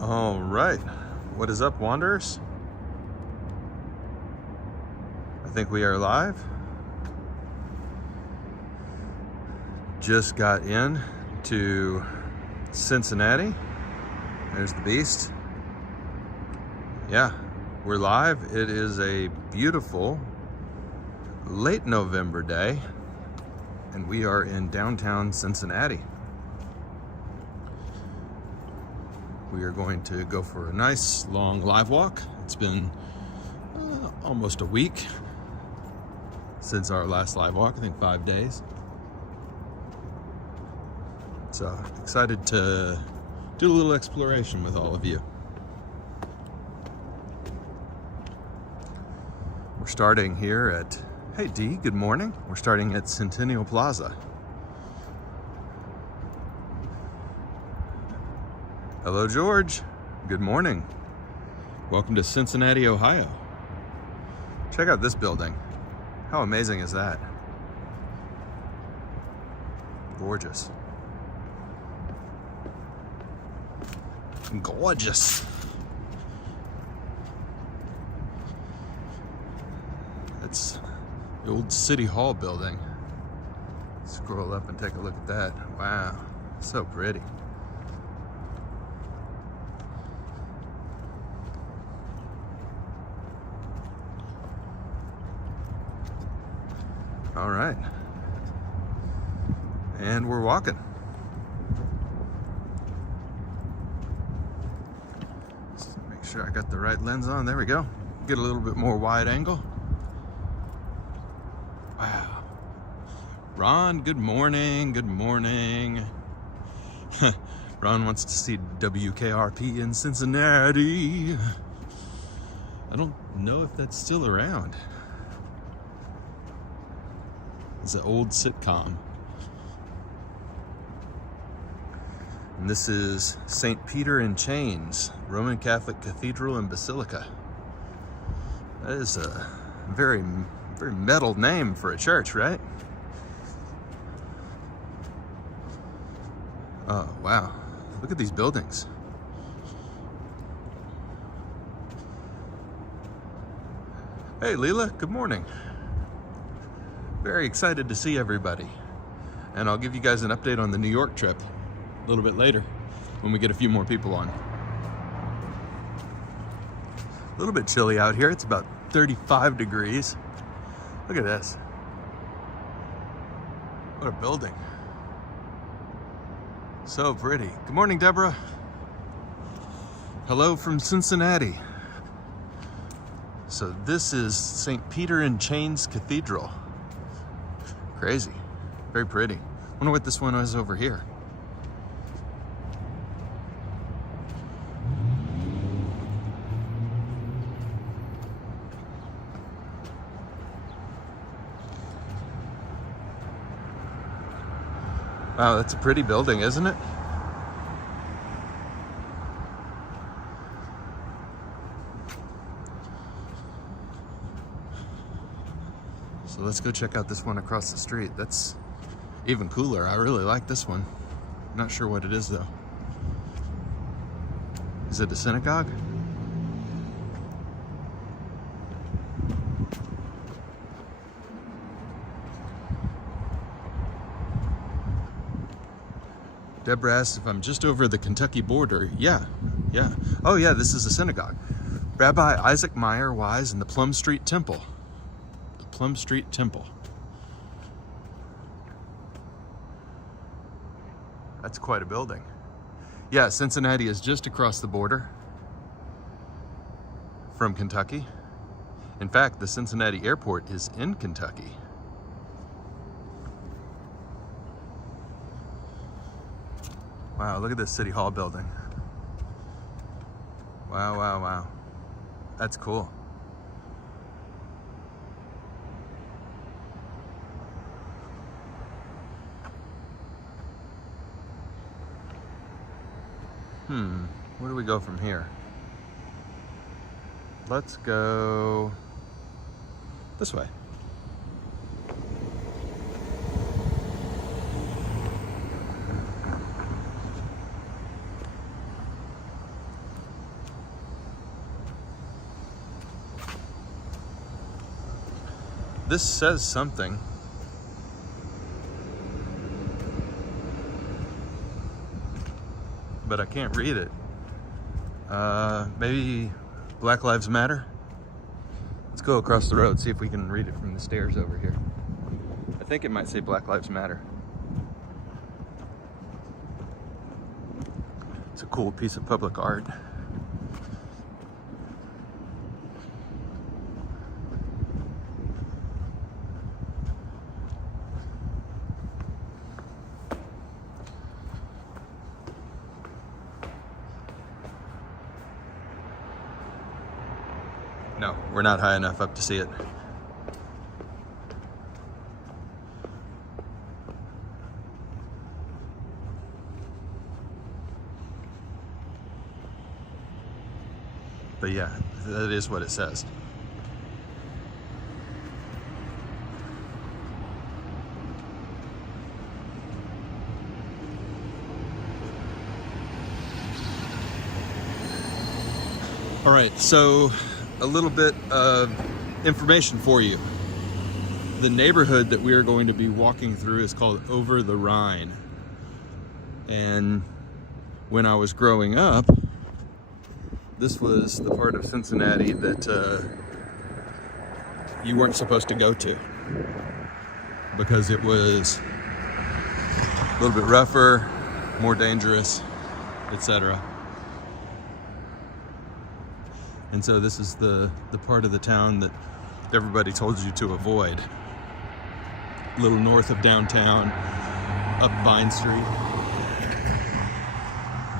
All right, what is up, wanderers? I think we are live. Just got in to Cincinnati. There's the beast. Yeah, we're live. It is a beautiful late November day, and we are in downtown Cincinnati. We are going to go for a nice long live walk. It's been almost a week since our last live walk, I think 5 days. So excited to do a little exploration with all of you. We're starting here at, hey Dee, good morning. We're starting at Centennial Plaza. Hello, George. Good morning. Welcome to Cincinnati, Ohio. Check out this building. How amazing is that? Gorgeous. Gorgeous. That's the old City Hall building. Scroll up and take a look at that. Wow, so pretty. All right, and we're walking. Just make sure I got the right lens on. There we go. Get a little bit more wide angle. Wow. Ron, good morning. Good morning. Ron wants to see WKRP in Cincinnati. I don't know if that's still around. It's an old sitcom. And this is St. Peter in Chains, Roman Catholic Cathedral and Basilica. That is a very, very metal name for a church, right? Oh, wow. Look at these buildings. Hey, Leela, good morning. Very excited to see everybody. And I'll give you guys an update on the New York trip a little bit later when we get a few more people on. A little bit chilly out here. It's about 35 degrees. Look at this. What a building. So pretty. Good morning, Deborah. Hello from Cincinnati. So this is St. Peter in Chains Cathedral. Crazy. Very pretty. Wonder what this one is over here. Wow, that's a pretty building, isn't it? So let's go check out this one across the street. That's even cooler. I really like this one. Not sure what it is though. Is it a synagogue? Deborah asked if I'm just over the Kentucky border. Yeah. Oh yeah, this is a synagogue. Rabbi Isaac Meyer Wise in the Plum Street Temple. The Plum Street Temple. That's quite a building. Yeah, Cincinnati is just across the border from Kentucky. In fact, the Cincinnati airport is in Kentucky. Wow, look at this City Hall building. Wow. That's cool. Where do we go from here? Let's go this way. This says something. But I can't read it. Maybe Black Lives Matter? Let's go across the road, see if we can read it from the stairs over here. I think it might say Black Lives Matter. It's a cool piece of public art. No, we're not high enough up to see it. But yeah, that is what it says. All right, so a little bit of information for you. The neighborhood that we are going to be walking through is called Over the Rhine. And when I was growing up, this was the part of Cincinnati that you weren't supposed to go to because it was a little bit rougher, more dangerous, etc. And so this is the part of the town that everybody told you to avoid. A little north of downtown, up Vine Street.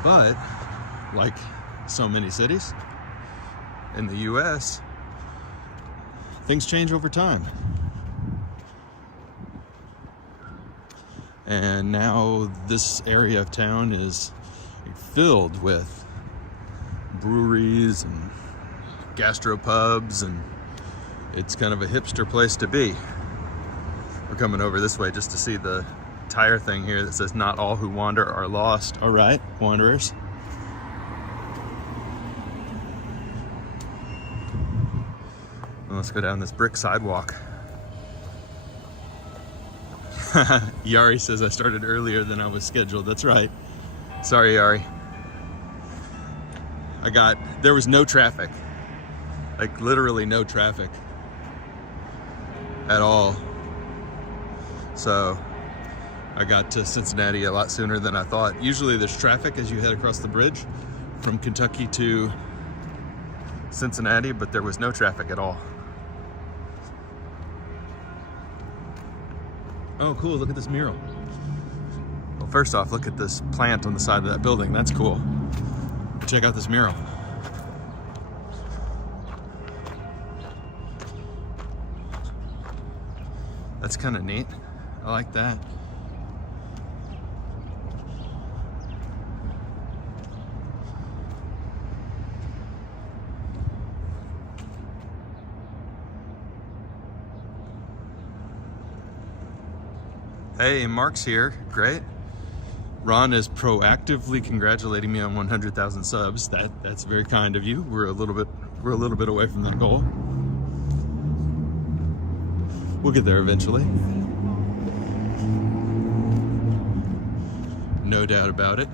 But, like so many cities in the US, things change over time. And now this area of town is filled with breweries and gastropubs, and it's kind of a hipster place to be. We're coming over this way just to see the tire thing here that says not all who wander are lost. All right, wanderers. Well, let's go down this brick sidewalk. Yari says I started earlier than I was scheduled. That's right. Sorry, Yari. There was no traffic. Like literally no traffic at all. So I got to Cincinnati a lot sooner than I thought. Usually there's traffic as you head across the bridge from Kentucky to Cincinnati, but there was no traffic at all. Oh, cool, look at this mural. Well, first off, look at this plant on the side of that building. That's cool. Check out this mural. That's kind of neat. I like that. Hey, Mark's here. Great. Ron is proactively congratulating me on 100,000 subs. That's very kind of you. We're a little bit away from that goal. We'll get there eventually. No doubt about it.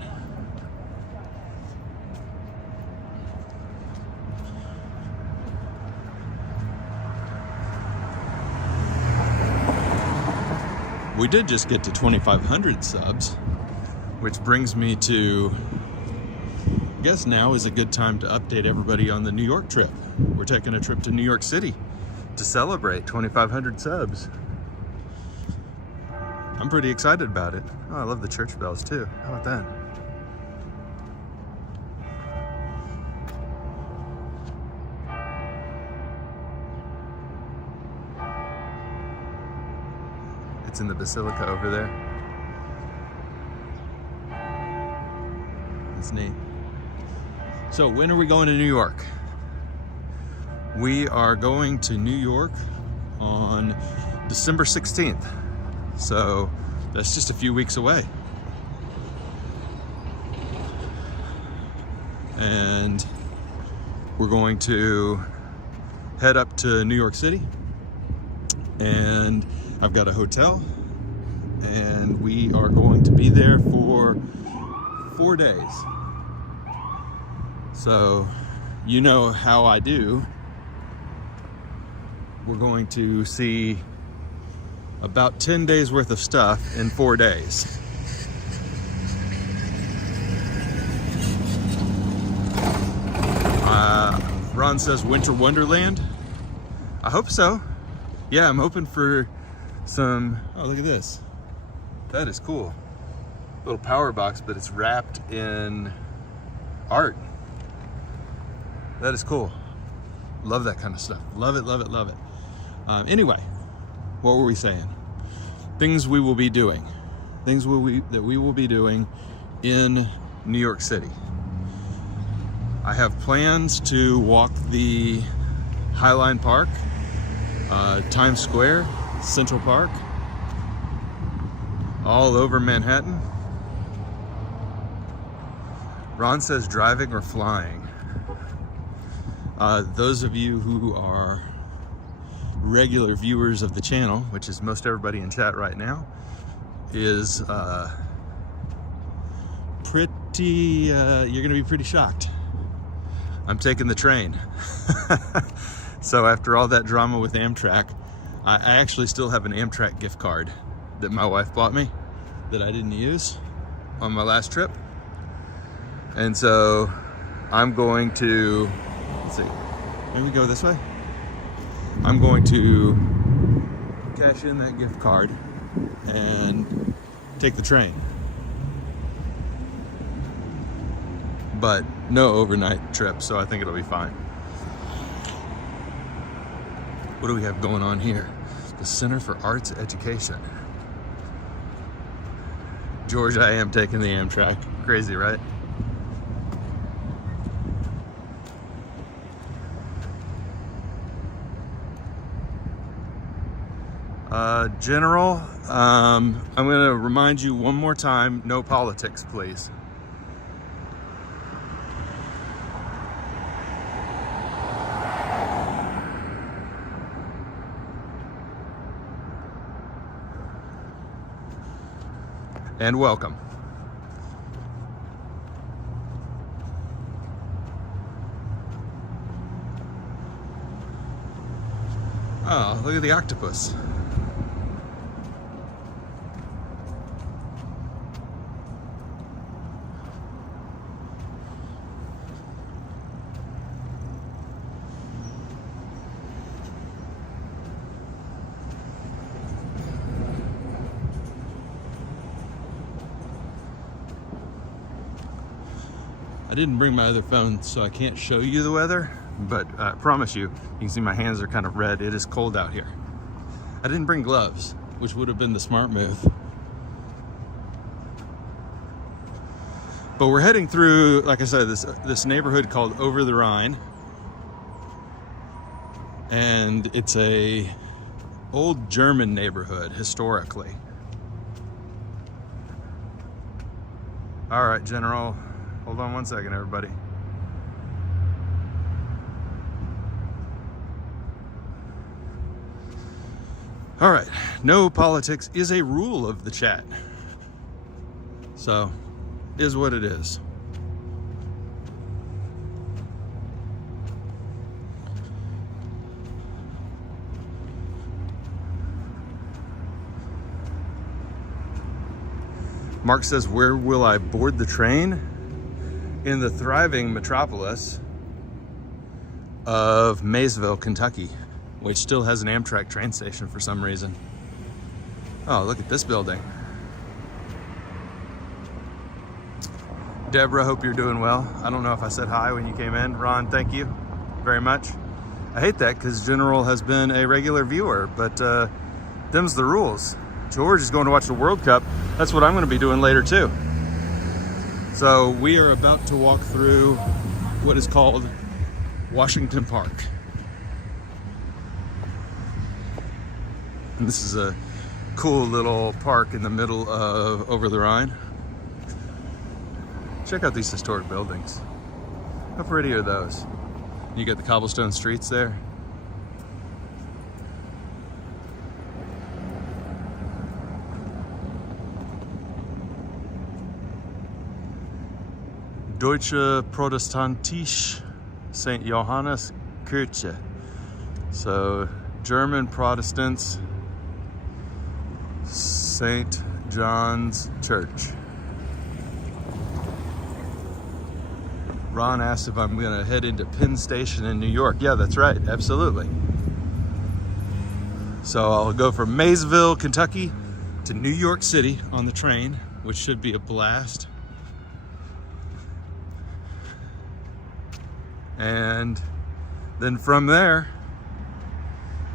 We did just get to 2,500 subs, which brings me to, I guess now is a good time to update everybody on the New York trip. We're taking a trip to New York City to celebrate 2,500 subs. I'm pretty excited about it. Oh, I love the church bells too. How about that? It's in the basilica over there. That's neat. So when are we going to New York? We are going to New York on December 16th. So that's just a few weeks away. And we're going to head up to New York City and I've got a hotel, and we are going to be there for 4 days. So you know how I do. We're going to see about 10 days worth of stuff in 4 days. Ron says Winter Wonderland. I hope so. Yeah, I'm hoping for some, oh, look at this. That is cool. Little power box, but it's wrapped in art. That is cool. Love that kind of stuff. Love it, love it, love it. Anyway, what were we saying? Things we will be doing. Things that we will be doing in New York City. I have plans to walk the Highline Park, Times Square, Central Park, all over Manhattan. Ron says driving or flying. Those of you who are regular viewers of the channel, which is most everybody in chat right now, is you're gonna be pretty shocked. I'm taking the train. So after all that drama with Amtrak, I actually still have an Amtrak gift card that my wife bought me that I didn't use on my last trip. And so I'm going to, let's see, maybe go this way. I'm going to cash in that gift card and take the train. But no overnight trip, so I think it'll be fine. What do we have going on here? The Center for Arts Education. George, I am taking the Amtrak. Crazy, right? General, I'm going to remind you one more time, no politics, please. And welcome. Oh, look at the octopus. I didn't bring my other phone, so I can't show you the weather, but I promise you, you can see my hands are kind of red. It is cold out here. I didn't bring gloves, which would have been the smart move. But we're heading through, like I said, this neighborhood called Over the Rhine. And it's a old German neighborhood, historically. All right, General. Hold on one second, everybody. All right, no politics is a rule of the chat. So, is what it is. Mark says, where will I board the train? In the thriving metropolis of Maysville, Kentucky, which still has an Amtrak train station for some reason. Oh, look at this building. Deborah, hope you're doing well. I don't know if I said hi when you came in. Ron, thank you very much. I hate that because General has been a regular viewer, but them's the rules. George is going to watch the World Cup. That's what I'm going to be doing later too. So we are about to walk through what is called Washington Park. And this is a cool little park in the middle of Over the Rhine. Check out these historic buildings. How pretty are those? You got the cobblestone streets there. Deutsche Protestantische St. Johannes Kirche. So German Protestants St. John's Church. Ron asked if I'm gonna head into Penn Station in New York. Yeah, that's right, absolutely. So I'll go from Maysville, Kentucky to New York City on the train, which should be a blast. And then from there,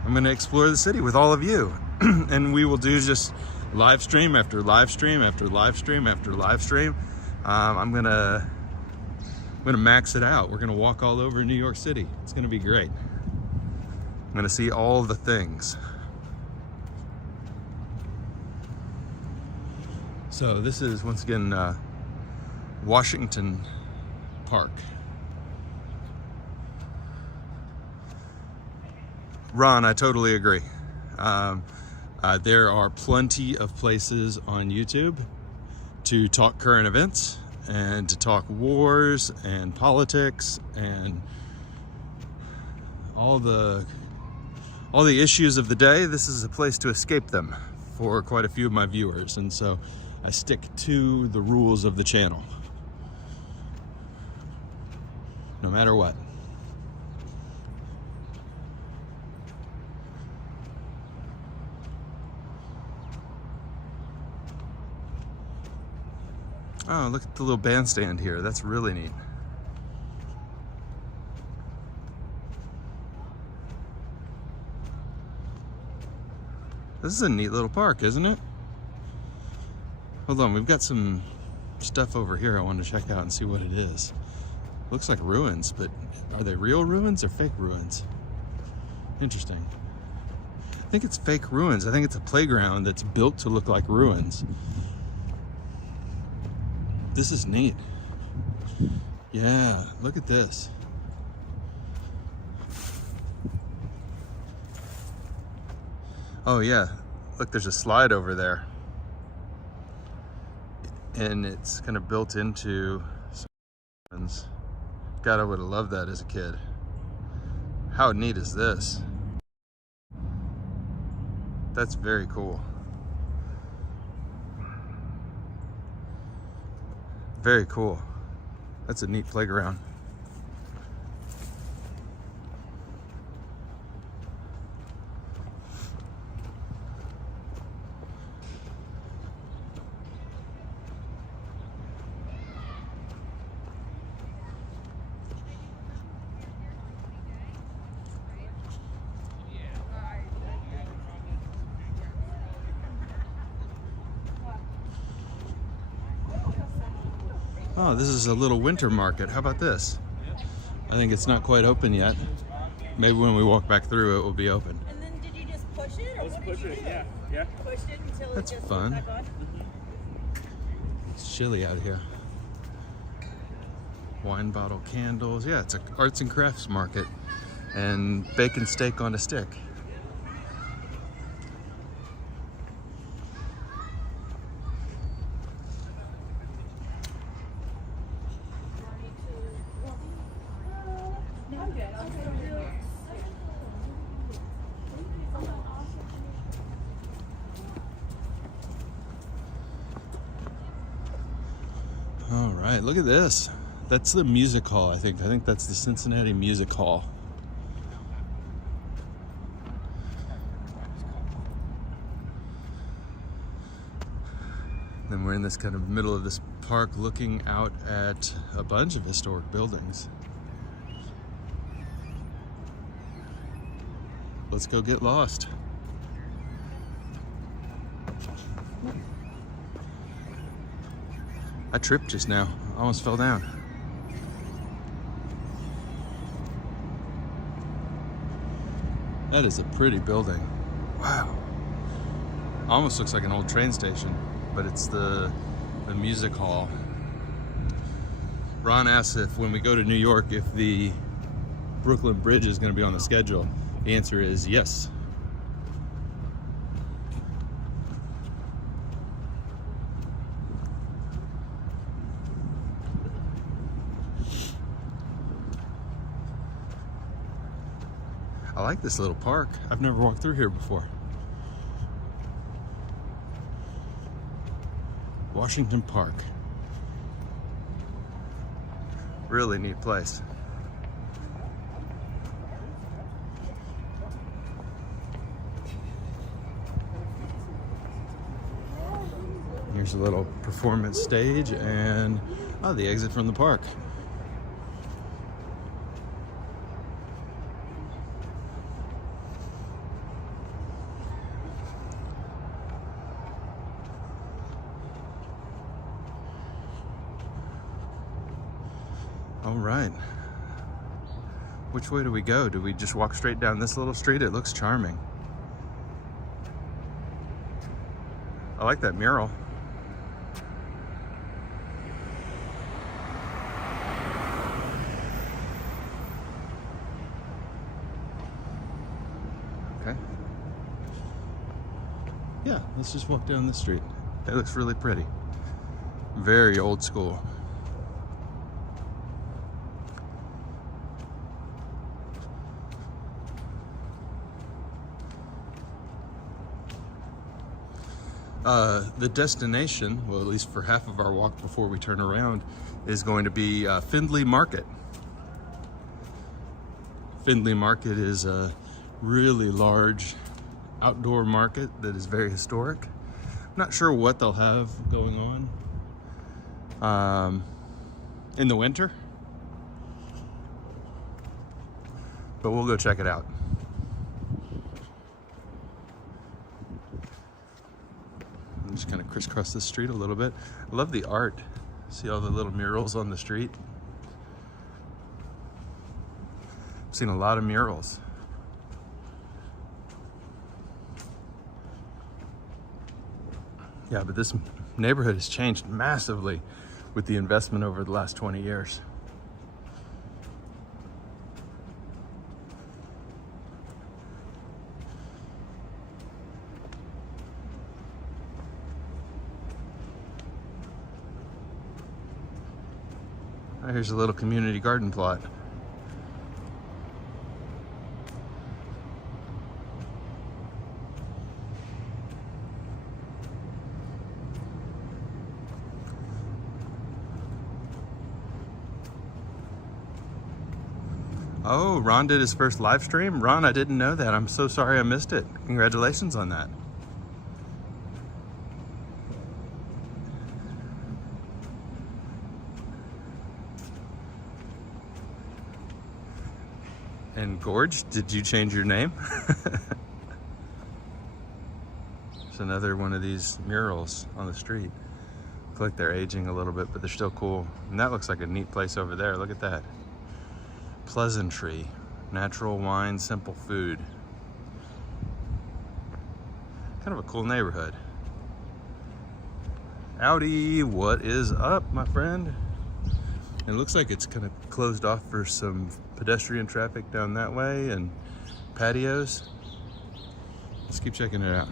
I'm gonna explore the city with all of you. And we will do just live stream after live stream after live stream after live stream. I'm gonna max it out. We're gonna walk all over New York City. It's gonna be great. I'm gonna see all the things. So this is, once again, Washington Park. Ron, I totally agree. There are plenty of places on YouTube to talk current events and to talk wars and politics and all the issues of the day. This is a place to escape them for quite a few of my viewers, and so I stick to the rules of the channel, no matter what. Oh, look at the little bandstand here. That's really neat. This is a neat little park, isn't it? Hold on, we've got some stuff over here I want to check out and see what it is. Looks like ruins, but are they real ruins or fake ruins? Interesting. I think it's fake ruins. I think it's a playground that's built to look like ruins. This is neat. Yeah, look at this. Oh yeah, look, there's a slide over there. And it's kind of built into some. God, I would have loved that as a kid. How neat is this? That's very cool. Very cool. That's a neat playground. Oh, this is a little winter market. How about this? I think it's not quite open yet. Maybe when we walk back through, it will be open. And then did you just push it, or what did you do? Yeah. Pushed it until That's it just fun. went back on? It's chilly out here. Wine bottle candles. Yeah, it's an arts and crafts market. And bacon steak on a stick. All right, look at this. That's the music hall, I think. I think that's the Cincinnati Music Hall. Then we're in this kind of middle of this park looking out at a bunch of historic buildings. Let's go get lost. I tripped just now. I almost fell down. That is a pretty building. Wow. Almost looks like an old train station, but it's the music hall. Ron asked if when we go to New York, if the Brooklyn Bridge is going to be on the schedule. The answer is yes. I like this little park. I've never walked through here before. Washington Park. Really neat place. Here's a little performance stage and the exit from the park. All right. Which way do we go? Do we just walk straight down this little street? It looks charming. I like that mural. Okay. Yeah, let's just walk down the street. It looks really pretty. Very old school. The destination, well, at least for half of our walk before we turn around, is going to be Findlay Market. Findlay Market is a really large outdoor market that is very historic. I'm not sure what they'll have going on in the winter, but we'll go check it out. I'm just kind of crisscross the street a little bit. I love the art. See all the little murals on the street? I've seen a lot of murals. Yeah, but this neighborhood has changed massively with the investment over the last 20 years. Here's a little community garden plot. Oh, Ron did his first live stream? Ron, I didn't know that. I'm so sorry I missed it. Congratulations on that. And Gorge, did you change your name? There's another one of these murals on the street. Look like they're aging a little bit, but they're still cool. And that looks like a neat place over there. Look at that. Pleasantry, natural wine, simple food. Kind of a cool neighborhood. Howdy, what is up, my friend? It looks like it's kind of closed off for some pedestrian traffic down that way and patios. Let's keep checking it out.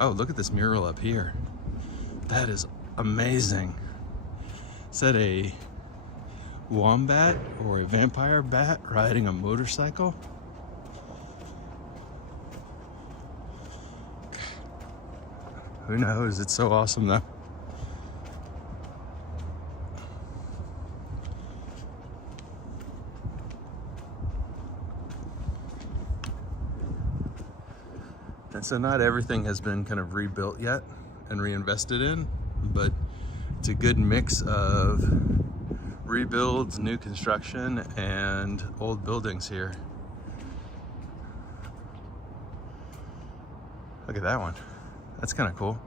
Oh, look at this mural up here. That is amazing. Is that a wombat or a vampire bat riding a motorcycle? Who knows? It's so awesome though. And so not everything has been kind of rebuilt yet and reinvested in, but it's a good mix of rebuilds, new construction, and old buildings here. Look at that one. That's kind of cool.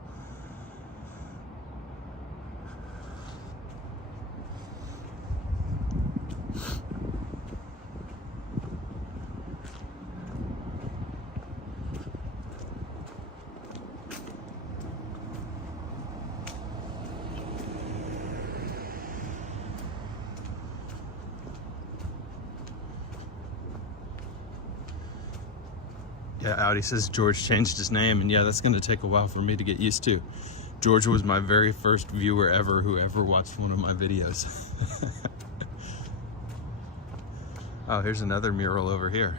Yeah, Audi says George changed his name, and yeah, that's going to take a while for me to get used to. George was my very first viewer ever who ever watched one of my videos. Oh, here's another mural over here.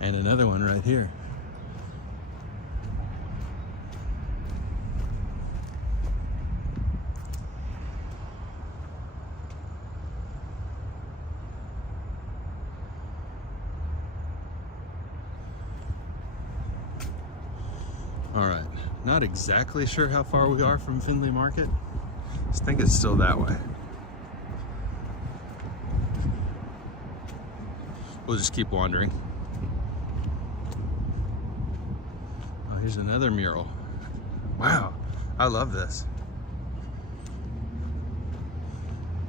And another one right here. All right, not exactly sure how far we are from Findlay Market. I think it's still that way. We'll just keep wandering. Oh, here's another mural. Wow, I love this.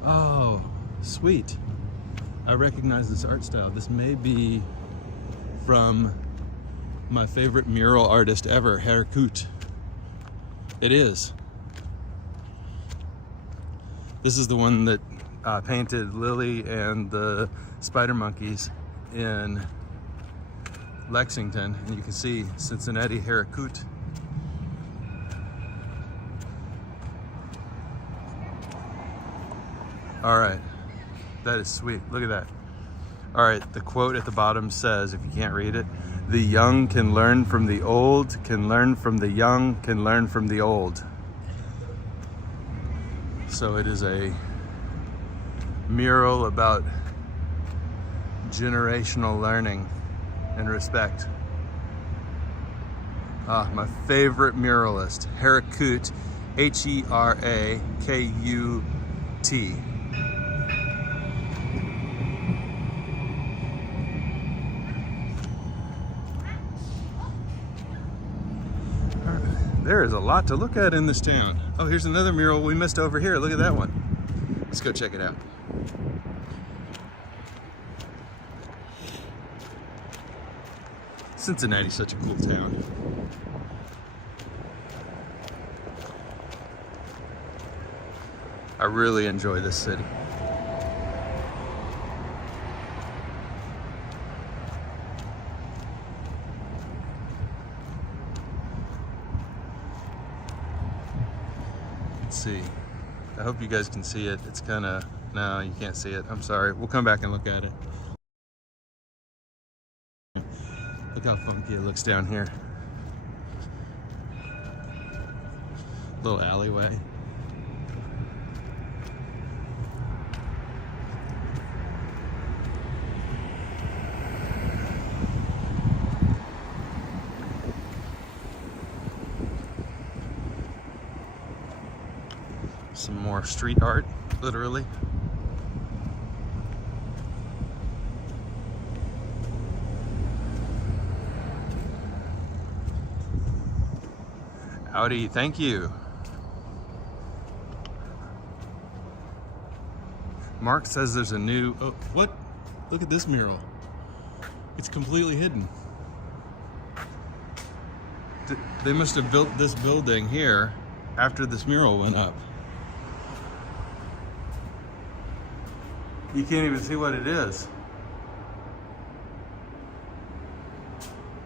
Oh, sweet. I recognize this art style. This may be from my favorite mural artist ever, Herkut. It is. This is the one that painted Lily and the spider monkeys in Lexington, and you can see Cincinnati, Herkut. All right, that is sweet. Look at that. All right, the quote at the bottom says, if you can't read it, the young can learn from the old, can learn from the young, can learn from the old. So it is a mural about generational learning and respect. My favorite muralist, Herkut, H-E-R-A-K-U-T. There is a lot to look at in this town. Oh, here's another mural we missed over here. Look at that one. Let's go check it out. Cincinnati's such a cool town. I really enjoy this city. Let's see. I hope you guys can see it. It's kind of, no, you can't see it. I'm sorry. We'll come back and look at it. Look how funky it looks down here. Little alleyway. Some more street art, literally. Howdy, thank you. Mark says there's a new, oh, what? Look at this mural. It's completely hidden. They must have built this building here after this mural went up. You can't even see what it is.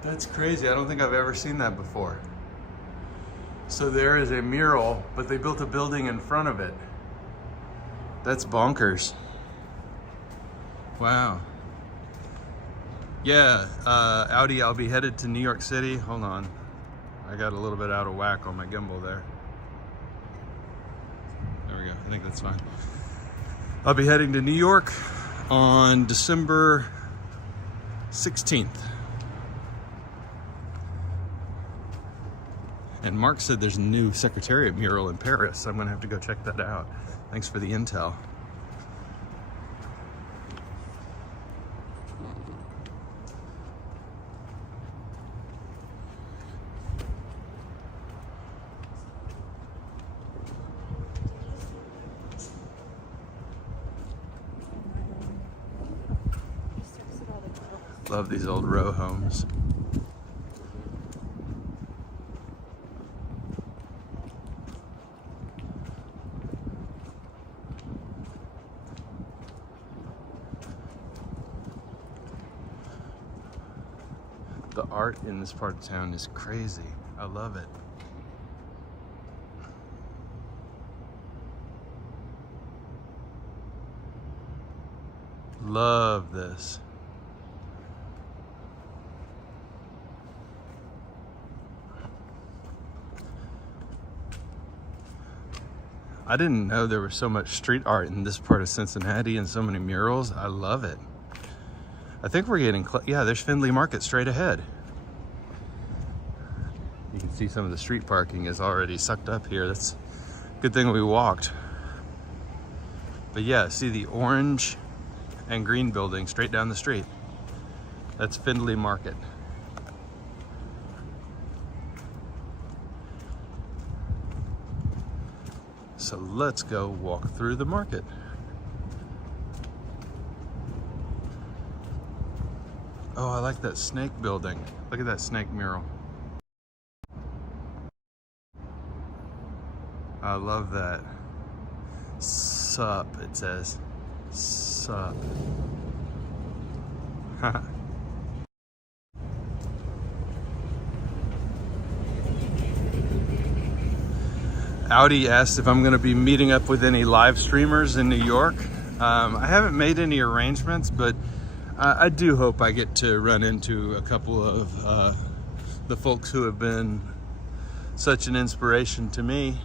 That's crazy. I don't think I've ever seen that before. So there is a mural, but they built a building in front of it. That's bonkers. Wow. Yeah, Audi, I'll be headed to New York City. Hold on. I got a little bit out of whack on my gimbal there. There we go. I think that's fine. I'll be heading to New York on December 16th. And Mark said there's a new Secretariat mural in Paris. So I'm gonna have to go check that out. Thanks for the intel. Love these old row homes. The art in this part of town is crazy. I love it. Love this. I didn't know there was so much street art in this part of Cincinnati and so many murals. I love it. I think we're getting, yeah, there's Findlay Market straight ahead. You can see some of the street parking is already sucked up here. That's a good thing we walked. But yeah, see the orange and green building straight down the street. That's Findlay Market. So let's go walk through the market. Oh, I like that snake building. Look at that snake mural. I love that. Sup, it says. Sup. Audi asked if I'm going to be meeting up with any live streamers in New York. I haven't made any arrangements, but I do hope I get to run into a couple of the folks who have been such an inspiration to me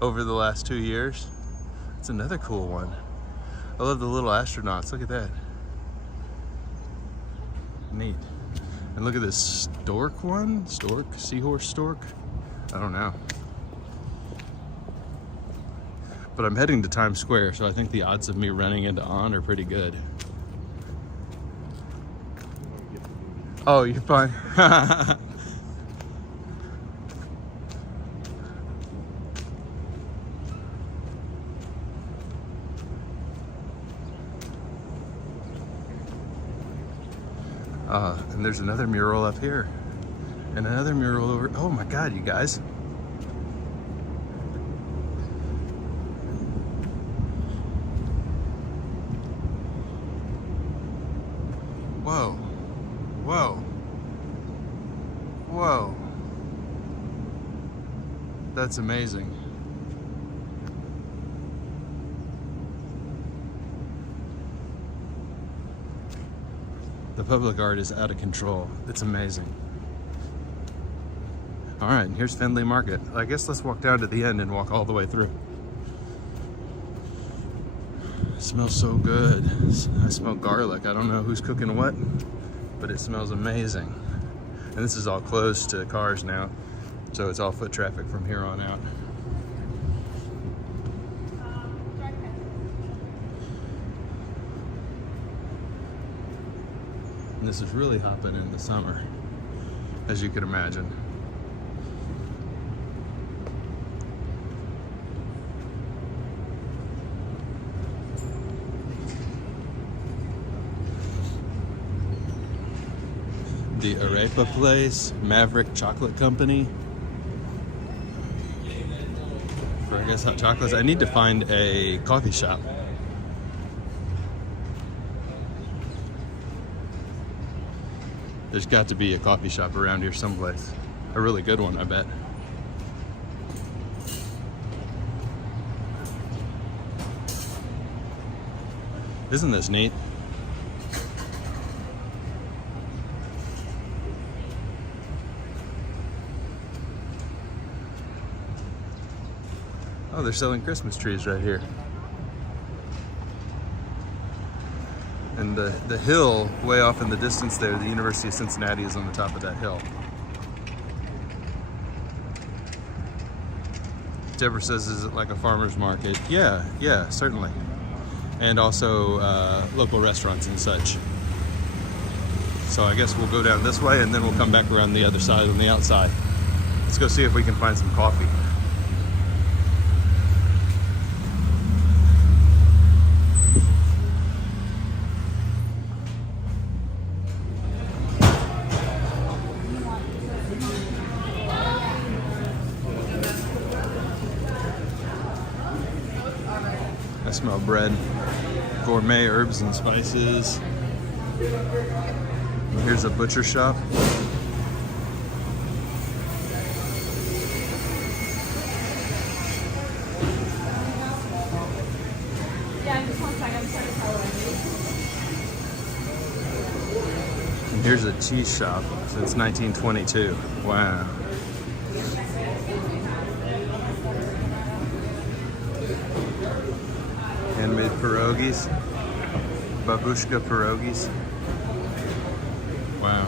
over the last 2 years. It's another cool one. I love the little astronauts. Look at that. Neat. And look at this stork one. Stork? Seahorse stork? I don't know. But I'm heading to Times Square, so I think the odds of me running into On are pretty good. Oh, you're fine. And there's another mural up here. And another mural over. Oh my God, you guys. Whoa. Whoa. Whoa. That's amazing. The public art is out of control. It's amazing. All right, and here's Findlay Market. I guess let's walk down to the end and walk all the way through. It smells so good. I smell garlic. I don't know who's cooking what, but it smells amazing. And this is all closed to cars now, so it's all foot traffic from here on out. And this is really hopping in the summer, as you can imagine. The Arepa place, Maverick Chocolate Company. For I guess hot chocolates. I need to find a coffee shop. There's got to be a coffee shop around here someplace. A really good one, I bet. Isn't this neat? Oh, they're selling Christmas trees right here. And the hill way off in the distance there, the University of Cincinnati is on the top of that hill. Deborah says, is it like a farmer's market? Yeah, certainly. And also local restaurants and such. So I guess we'll go down this way and then we'll come back around the other side on the outside. Let's go see if we can find some coffee. I smell bread, gourmet herbs and spices. Here's a butcher shop. Yeah, just 1 second. I'm trying to tell what I need. And here's a cheese shop since 1922. Wow. Handmade pierogies. Babushka pierogies. Wow.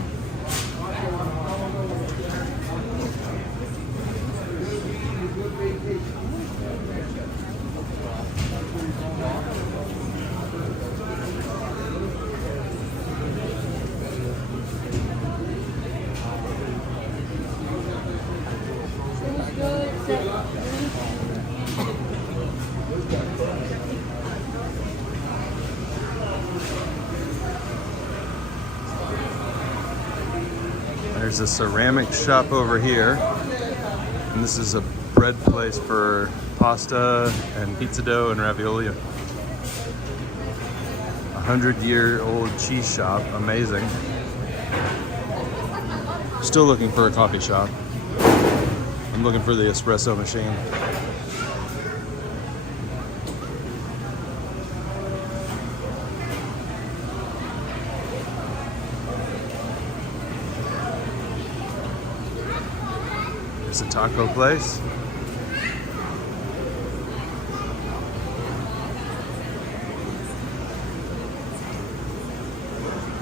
There's a ceramic shop over here, and this is a bread place for pasta and pizza dough and ravioli. 100-year-old cheese shop, amazing. Still looking for a coffee shop. I'm looking for the espresso machine. There's a taco place.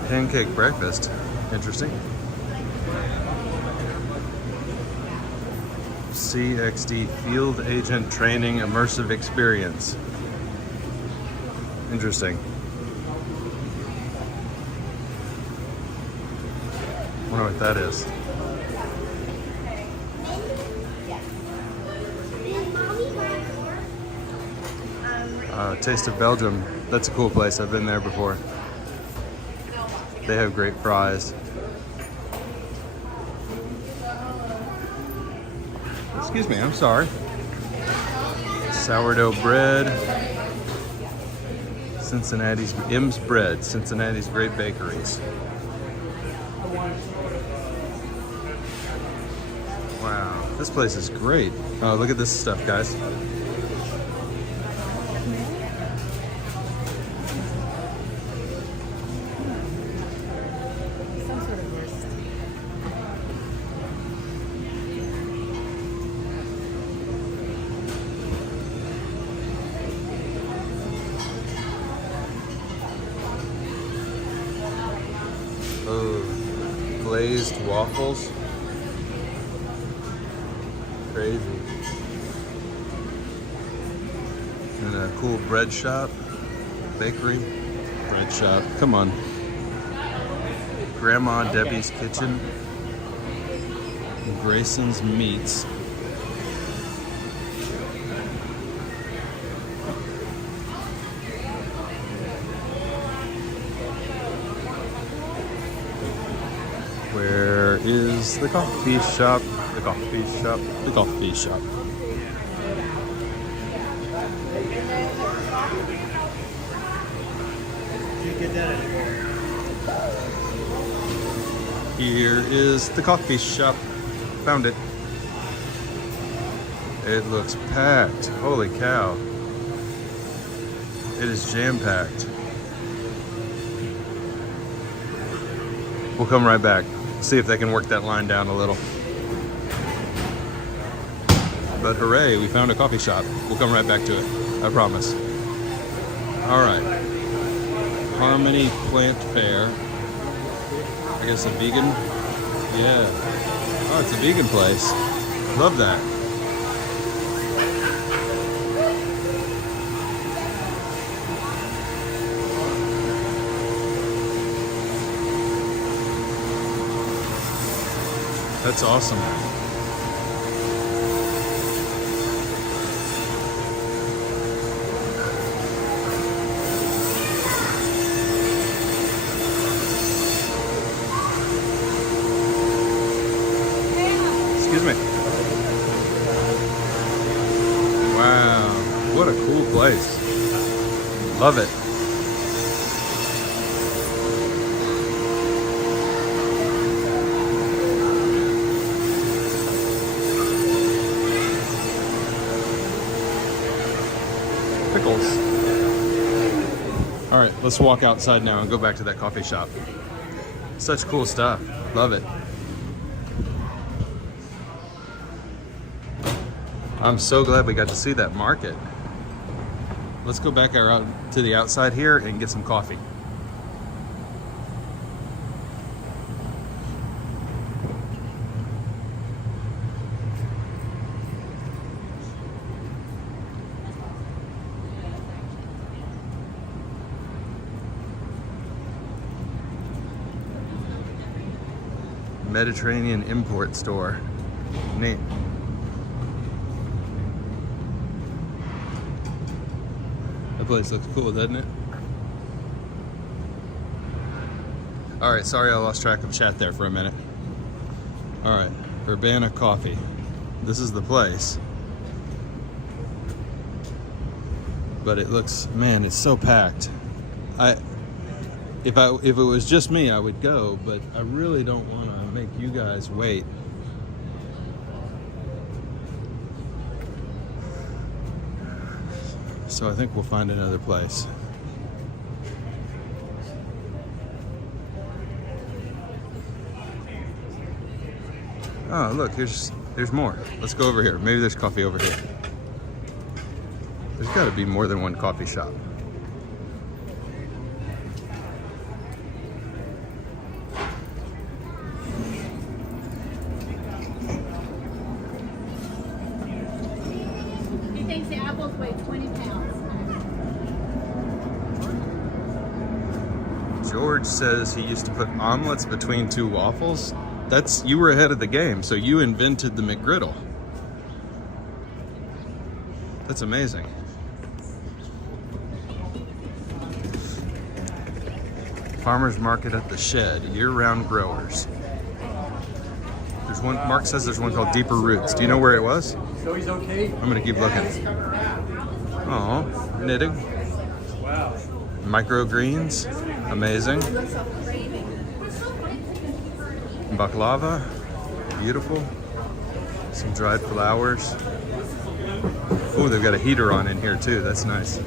Pancake breakfast. Interesting. CXD Field Agent Training Immersive Experience. Interesting. Wonder what that is. Taste of Belgium. That's a cool place. I've been there before. They have great fries. Excuse me, I'm sorry. Sourdough bread. Cincinnati's M's Bread. Cincinnati's great bakeries. Wow, this place is great. Oh, look at this stuff, guys. Oh, glazed waffles. Crazy. And a cool bread shop, bakery, bread shop. Come on. Grandma Debbie's Kitchen. Grayson's Meats. Where is the coffee shop? The coffee shop. The coffee shop. Can't get that anymore. Here is the coffee shop. Found it. It looks packed. Holy cow. It is jam-packed. We'll come right back. See if they can work that line down a little. But hooray, we found a coffee shop. We'll come right back to it. I promise. All right. Harmony Plant Fair. I guess a vegan? Yeah. Oh, it's a vegan place. Love that. That's awesome. Excuse me. Wow, what a cool place. Love it. pickles. All right, let's walk outside now and go back to that coffee shop. Such cool stuff. Love it. I'm so glad we got to see that market. Let's go back out to the outside here and get some coffee. Mediterranean import store. Neat. That place looks cool, doesn't it? All right, sorry I lost track of chat there for a minute. All right, Urbana Coffee. This is the place. But it looks, man, it's so packed. If it was just me, I would go, but I really don't want to make you guys wait. So I think we'll find another place. Oh, look, there's more. Let's go over here. Maybe there's coffee over here. There's got to be more than one coffee shop. He thinks the apples weigh 20 pounds. George says he used to put omelets between two waffles. You were ahead of the game, so you invented the McGriddle. That's amazing. Farmers market at the shed, year-round growers. There's one, Mark says there's one called Deeper Roots. Do you know where it was? So he's okay? I'm gonna keep looking. Oh, knitting. Wow. Microgreens, amazing. Baklava, beautiful. Some dried flowers. Oh, they've got a heater on in here too. That's nice.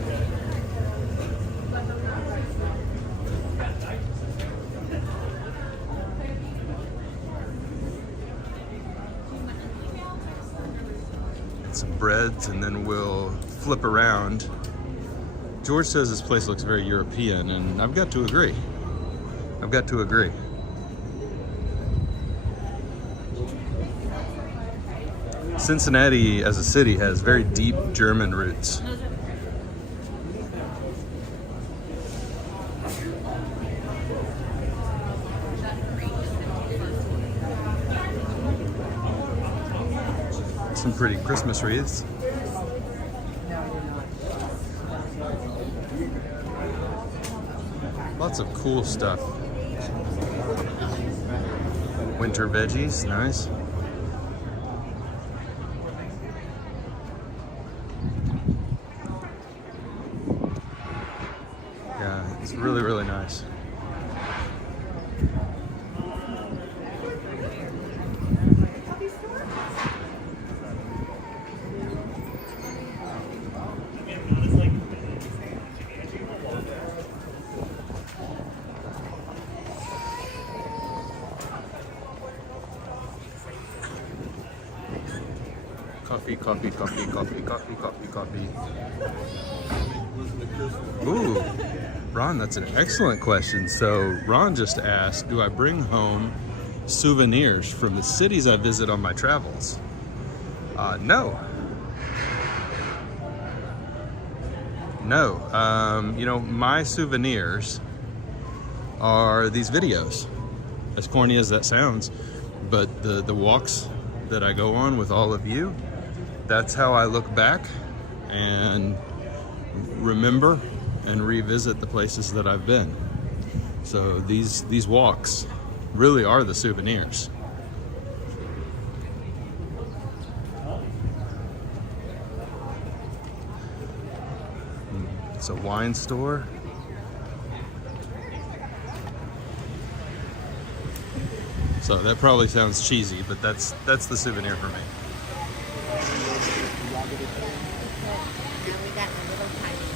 Some breads, and then we'll flip around. George says this place looks very European, and I've got to agree. I've got to agree. Cincinnati as a city has very deep German roots. Some pretty Christmas wreaths. Lots of cool stuff. Winter veggies, nice. Yeah, it's really, really nice. Coffee. Ooh, Ron, that's an excellent question. So Ron just asked, do I bring home souvenirs from the cities I visit on my travels? No. No. You know, my souvenirs are these videos. As corny as that sounds, but the walks that I go on with all of you, that's how I look back and remember and revisit the places that I've been. So these walks really are the souvenirs. It's a wine store. So that probably sounds cheesy, but that's the souvenir for me. We got a little tiny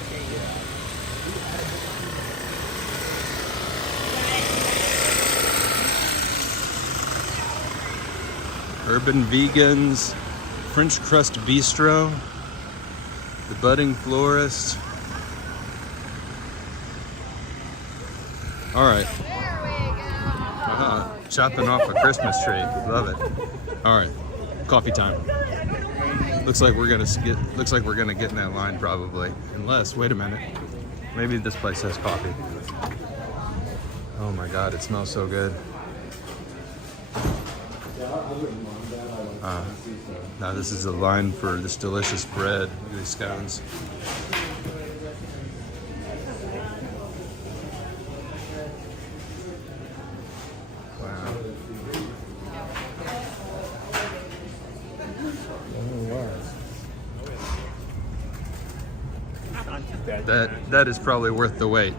Urban Vegans, French Crust Bistro, The Budding Florist. All right. Chopping off a Christmas tree. Love it. All right, coffee time. Looks like we're gonna get in that line probably. Unless, wait a minute, maybe this place has coffee. Oh my God, it smells so good. Now this is a line for this delicious bread. Look at these scones. Wow. That is probably worth the wait,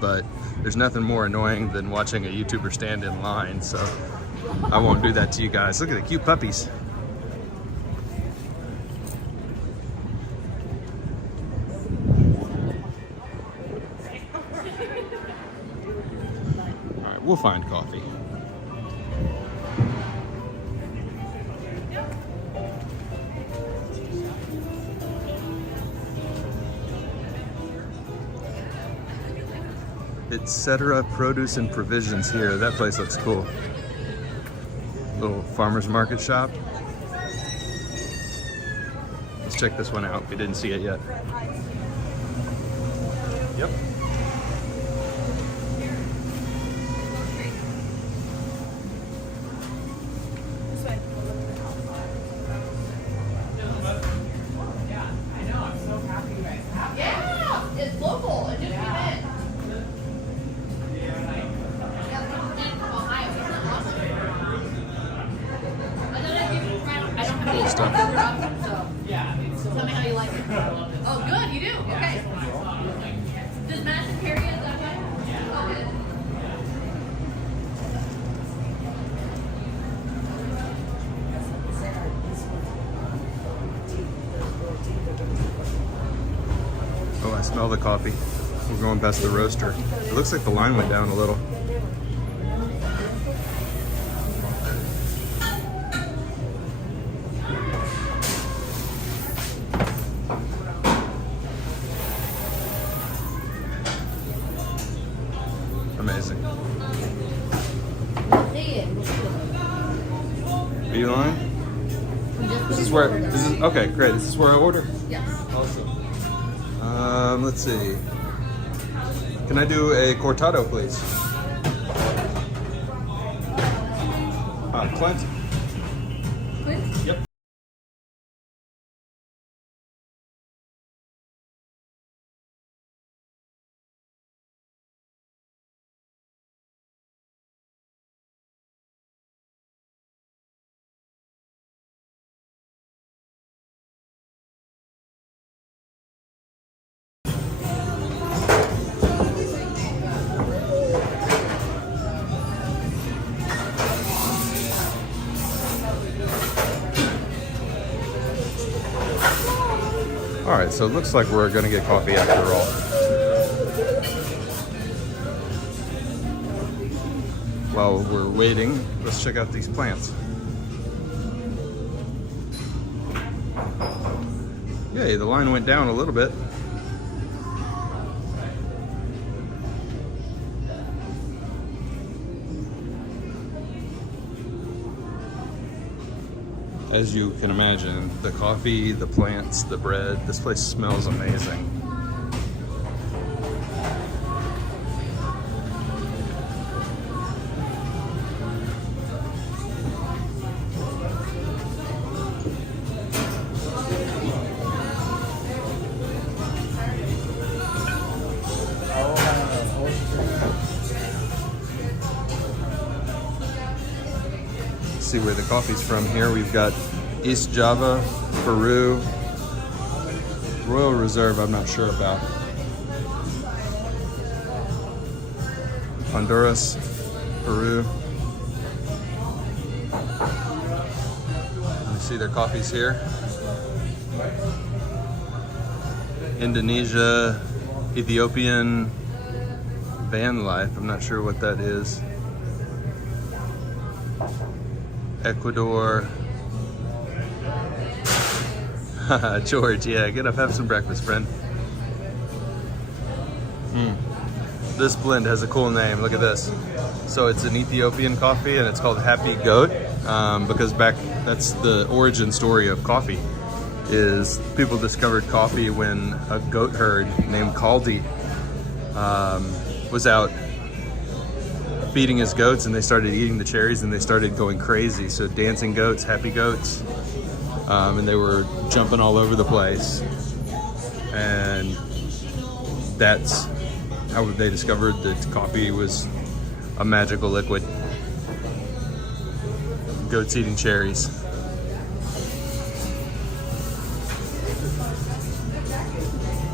but there's nothing more annoying than watching a YouTuber stand in line, so I won't do that to you guys. Look at the cute puppies. All right, we'll find coffee. Etc. Produce and Provisions here. That place looks cool. Little farmer's market shop. Let's check this one out. We didn't see it yet. Yep. Yeah, it's local. It just came in. Cool stuff. Tell me how you like it. Oh, good, you do? Okay. Does Madison carry it that way? Okay. Oh, I smell the coffee. We're going past the roaster. It looks like the line went down a little. Amazing. Beeline? This is okay, great. This is where I order? Yes. Awesome. Let's see. Can I do a cortado, please? Klint? Klint? Yep. All right, so it looks like we're gonna get coffee after all. While we're waiting, let's check out these plants. Yay, the line went down a little bit. As you can imagine, the coffee, the plants, the bread, this place smells amazing. See where the coffee's from here. We've got East Java, Peru, Royal Reserve, I'm not sure about. Honduras, Peru. You see their coffees here. Indonesia, Ethiopian, van life, I'm not sure what that is. Ecuador, George, yeah, get up, have some breakfast, friend. This blend has a cool name. Look at this. So it's an Ethiopian coffee, and it's called Happy Goat because that's the origin story of coffee. Is people discovered coffee when a goat herd named Kaldi was out feeding his goats, and they started eating the cherries, and they started going crazy. So dancing goats, happy goats, and they were jumping all over the place, and that's how they discovered that coffee was a magical liquid. Goats eating cherries.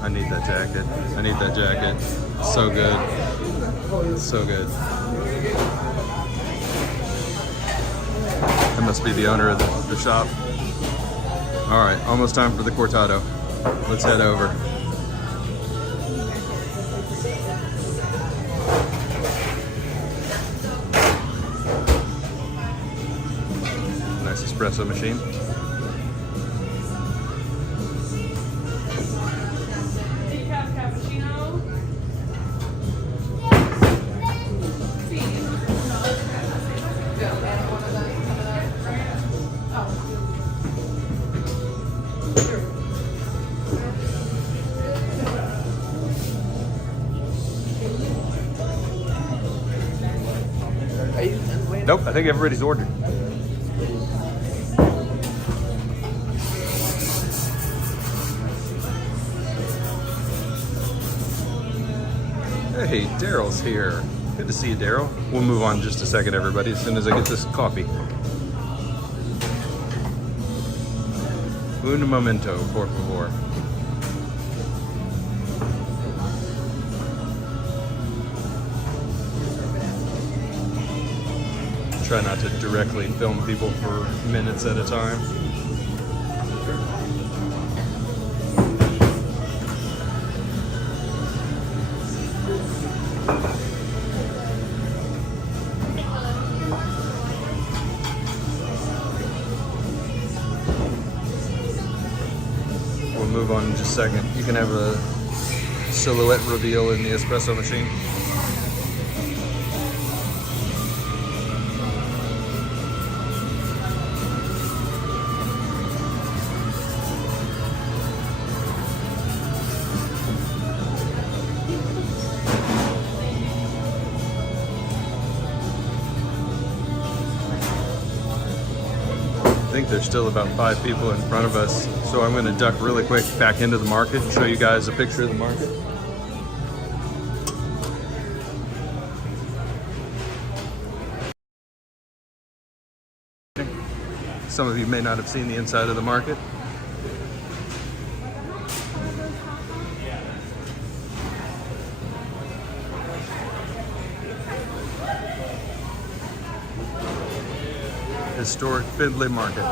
I need that jacket. I need that jacket. So good. So good. That must be the owner of the shop. All right, almost time for the cortado. Let's head over. Nice espresso machine. Nope, I think everybody's ordered. Hey, Daryl's here. Good to see you, Daryl. We'll move on in just a second, everybody, as soon as I get this coffee. Un momento, por favor. Try not to directly film people for minutes at a time. We'll move on in just a second. You can have a silhouette reveal in the espresso machine. I think there's still about 5 people in front of us, so I'm going to duck really quick back into the market and show you guys a picture of the market. Some of you may not have seen the inside of the market. Historic Findlay Market.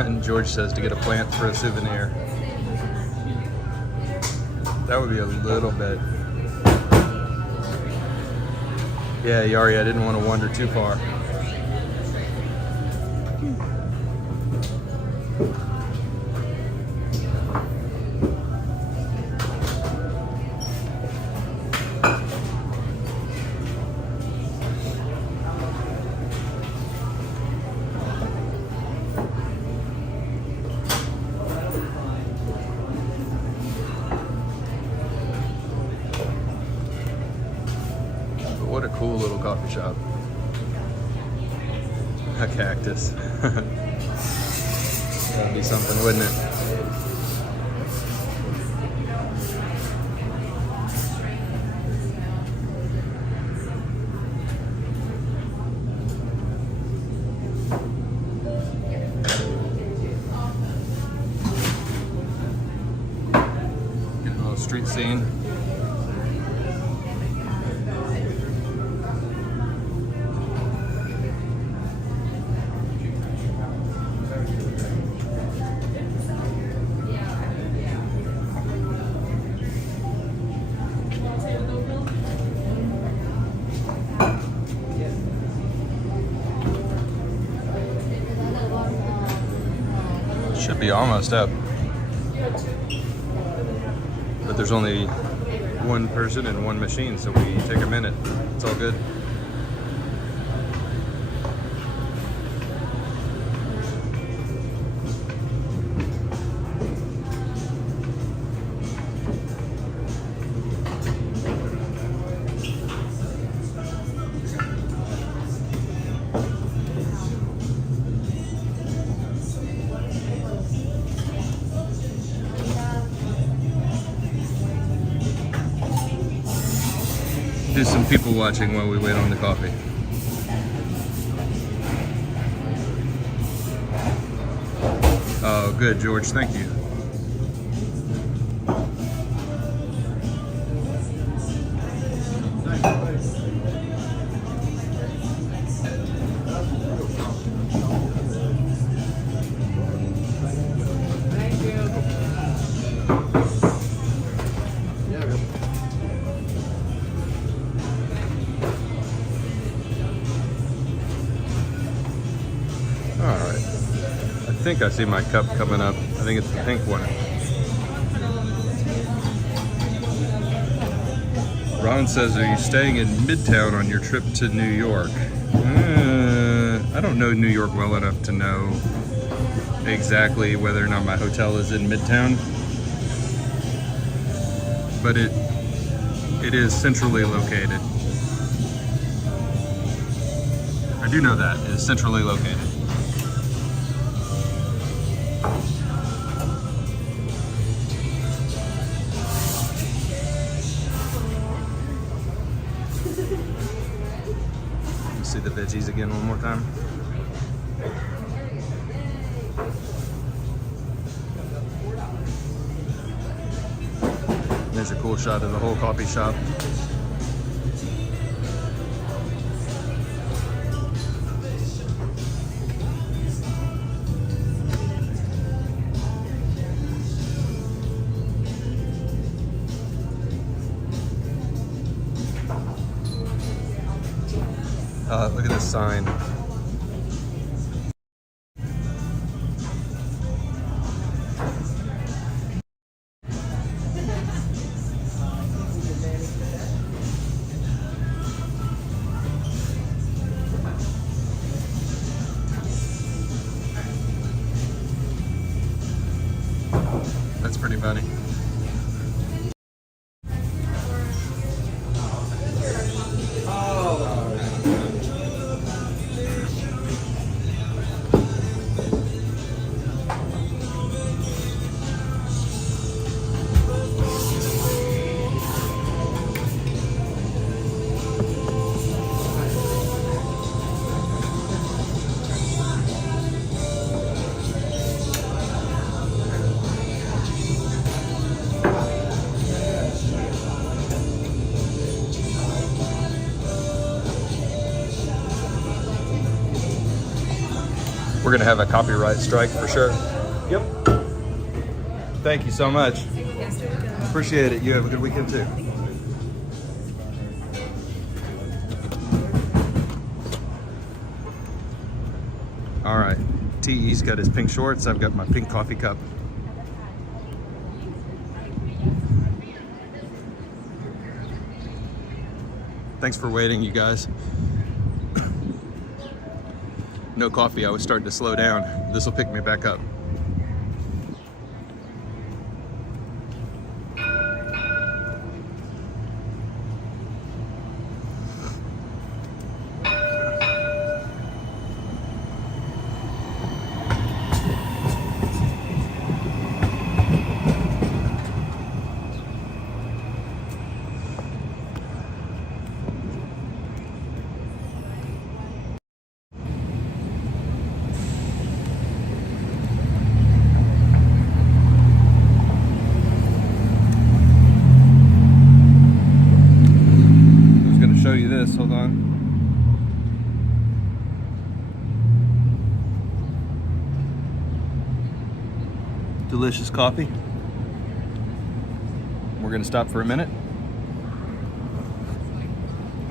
And George says to get a plant for a souvenir. That would be a little bit. Yeah, Yari, I didn't want to wander too far. What a cool little coffee shop. A cactus. That'd be something, wouldn't it? street scene. Should be almost up. But there's only one person and one machine, so we take a minute. It's all good. Do some people watching while we wait on the coffee. Oh, good, George. Thank you. I think I see my cup coming up. I think it's the pink one. Ron says, are you staying in Midtown on your trip to New York? I don't know New York well enough to know exactly whether or not my hotel is in Midtown. But it is centrally located. I do know that. It is centrally located. See the veggies again one more time. There's a cool shot of the whole coffee shop. Look at this sign. That's pretty funny. We're gonna have a copyright strike for sure. Yep. Thank you so much. Appreciate it. You have a good weekend too. All right. T.E.'s got his pink shorts. I've got my pink coffee cup. Thanks for waiting, you guys. No coffee, I was starting to slow down. This will pick me back up. hold on. Delicious coffee. We're gonna stop for a minute.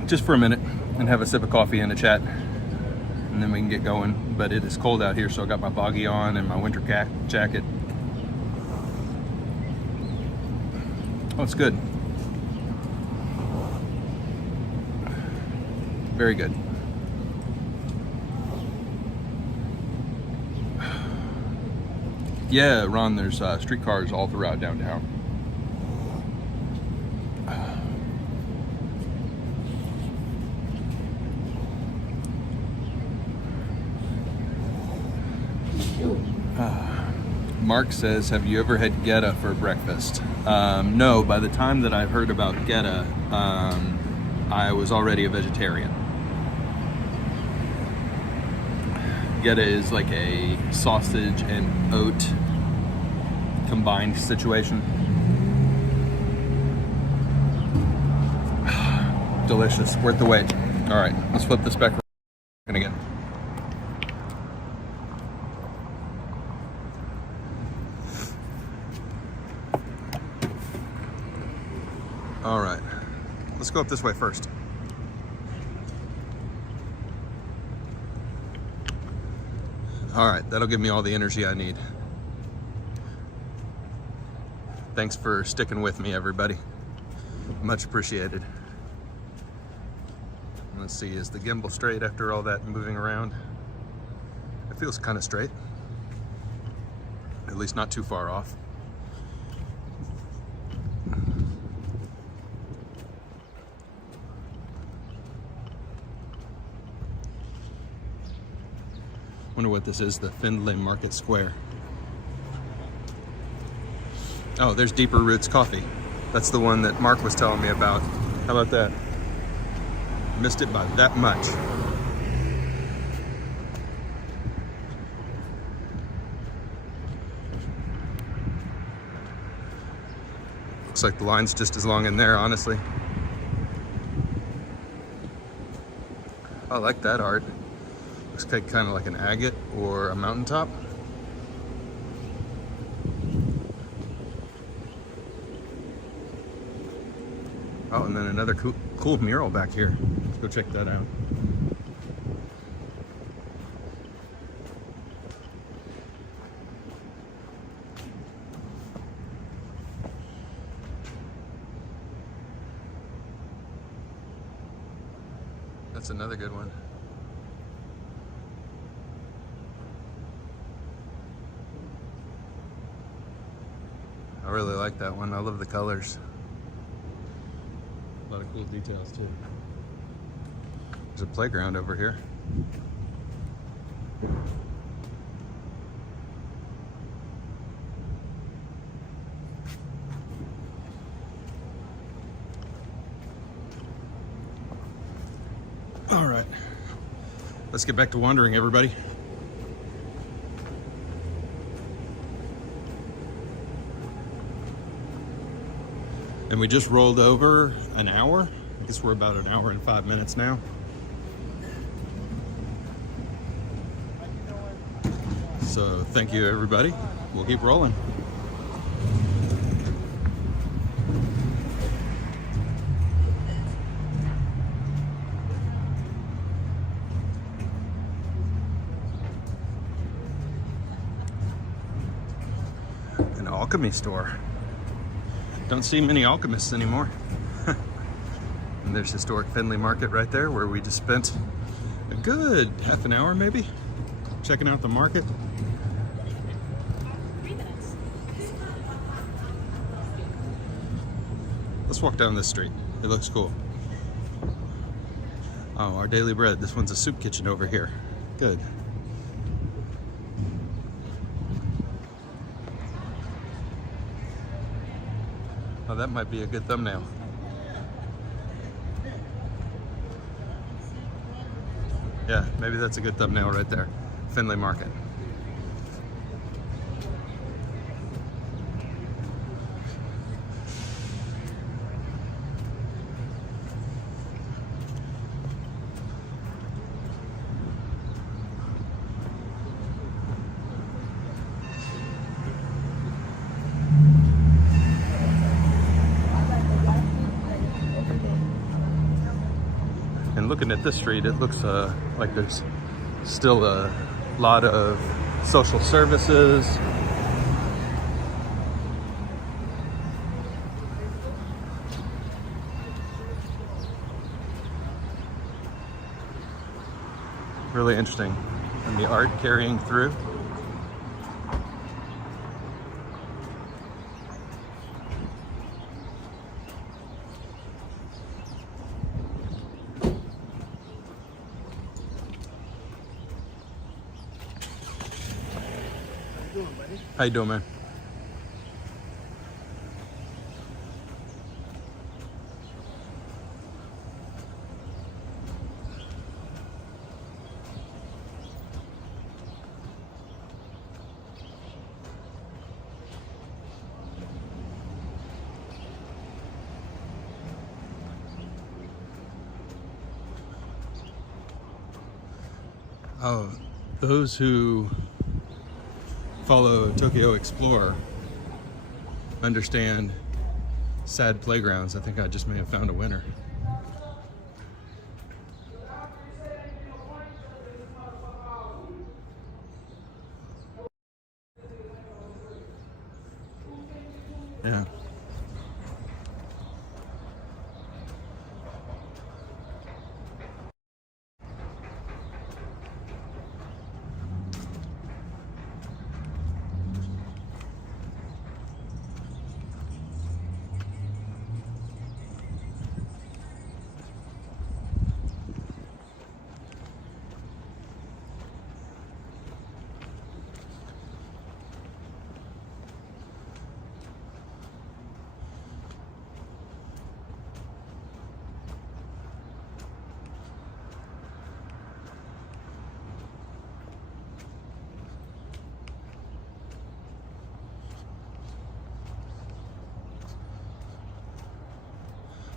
Just for a minute and have a sip of coffee and a chat. And then we can get going. But it is cold out here, so I got my boggy on and my winter jacket. Oh, it's good. Very good. Yeah, Ron, there's streetcars all throughout downtown. Mark says, have you ever had Geta for breakfast? No, by the time that I heard about Geta, I was already a vegetarian. Geta is like a sausage and oat combined situation. Delicious, worth the wait. All right, let's flip this back around again. All right, let's go up this way first. All right, that'll give me all the energy I need. Thanks for sticking with me, everybody. Much appreciated. Let's see, is the gimbal straight after all that moving around? It feels kind of straight. At least not too far off. Wonder what this is, the Findlay Market Square. Oh, there's Deeper Roots Coffee. That's the one that Mark was telling me about. How about that? Missed it by that much. Looks like the line's just as long in there, honestly. I like that art. Looks kind of like an agate or a mountaintop. Oh, and then another cool mural back here. Let's go check that out. That's another good one. I really like that one. I love the colors. A lot of cool details too. There's a playground over here. All right, let's get back to wandering, everybody. And we just rolled over an hour. I guess we're about an hour and 5 minutes now. So thank you, everybody. We'll keep rolling. An alchemy store. Don't see many alchemists anymore. And there's historic Findlay Market right there, where we just spent a good half an hour maybe checking out the market. Let's walk down this street. It looks cool. Oh, our daily bread. This one's a soup kitchen over here. Good. Oh, that might be a good thumbnail. Yeah, maybe that's a good thumbnail right there. Findlay Market. looking at this street, it looks like there's still a lot of social services. Really interesting. And the art carrying through. How you doing, man? Oh, those who follow Tokyo Explorer understand sad playgrounds. I think I just may have found a winner. Yeah.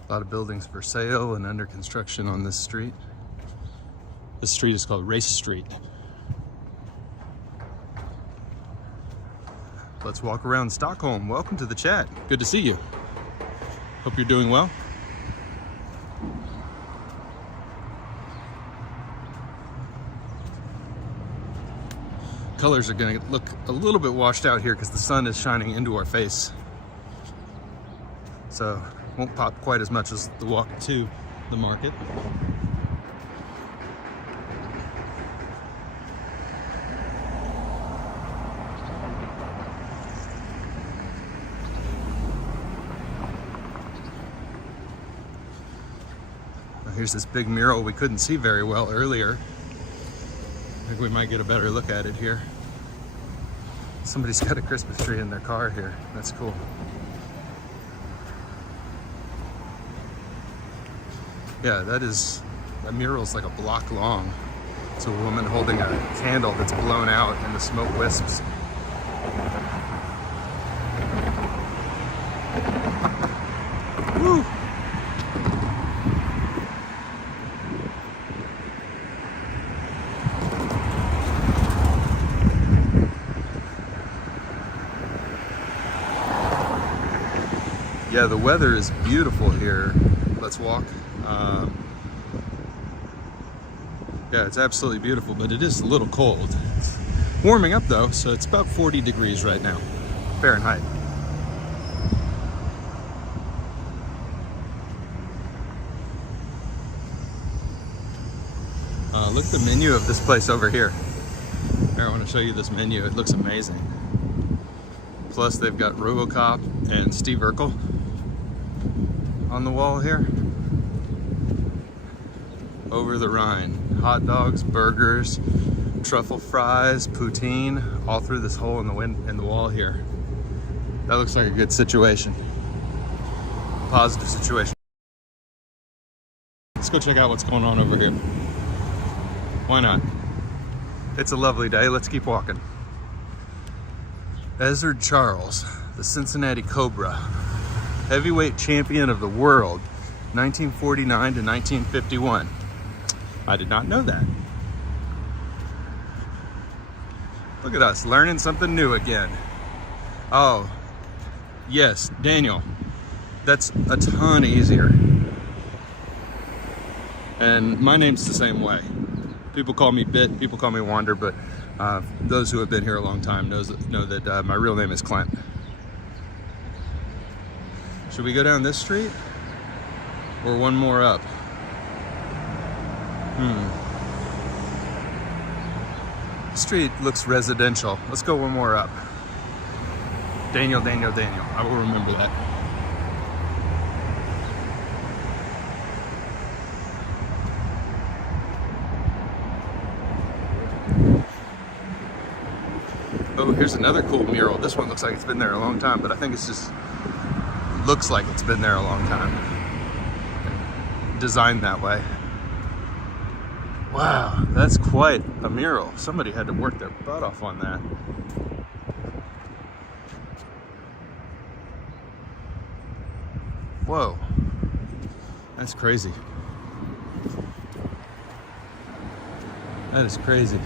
A lot of buildings for sale and under construction on this street. This street is called Race Street. Let's walk around Stockholm. Welcome to the chat. Good to see you. Hope you're doing well. Colors are going to look a little bit washed out here because the sun is shining into our face. So won't pop quite as much as the walk to the market. Here's this big mural we couldn't see very well earlier. I think we might get a better look at it here. Somebody's got a Christmas tree in their car here. That's cool. Yeah, that mural's like a block long. It's a woman holding a candle that's blown out and the smoke wisps. Woo! Yeah, the weather is beautiful here. Let's walk. Yeah, it's absolutely beautiful, but it is a little cold. It's warming up though, so it's about 40 degrees right now, Fahrenheit. Look at the menu of this place over here. Here, I want to show you this menu. It looks amazing. Plus, they've got RoboCop and Steve Urkel on the wall here. Over the Rhine. Hot dogs, burgers, truffle fries, poutine, all through this hole in the wall here. That looks like a good situation. Positive situation. Let's go check out what's going on over here. Why not? It's a lovely day. Let's keep walking. Ezard Charles, the Cincinnati Cobra, heavyweight champion of the world, 1949 to 1951. I did not know that. Look at us, learning something new again. Oh, yes, Daniel. That's a ton easier. And my name's the same way. People call me Bit, people call me Wander, but those who have been here a long time know that my real name is Klint. Should we go down this street? Or one more up? Street looks residential. Let's go one more up. Daniel. I will remember that. Oh, here's another cool mural. This one looks like it's been there a long time, but I think it's just looks like it's been there a long time. Designed that way. Wow, that's quite a mural. Somebody had to work their butt off on that. Whoa, that's crazy. That is crazy.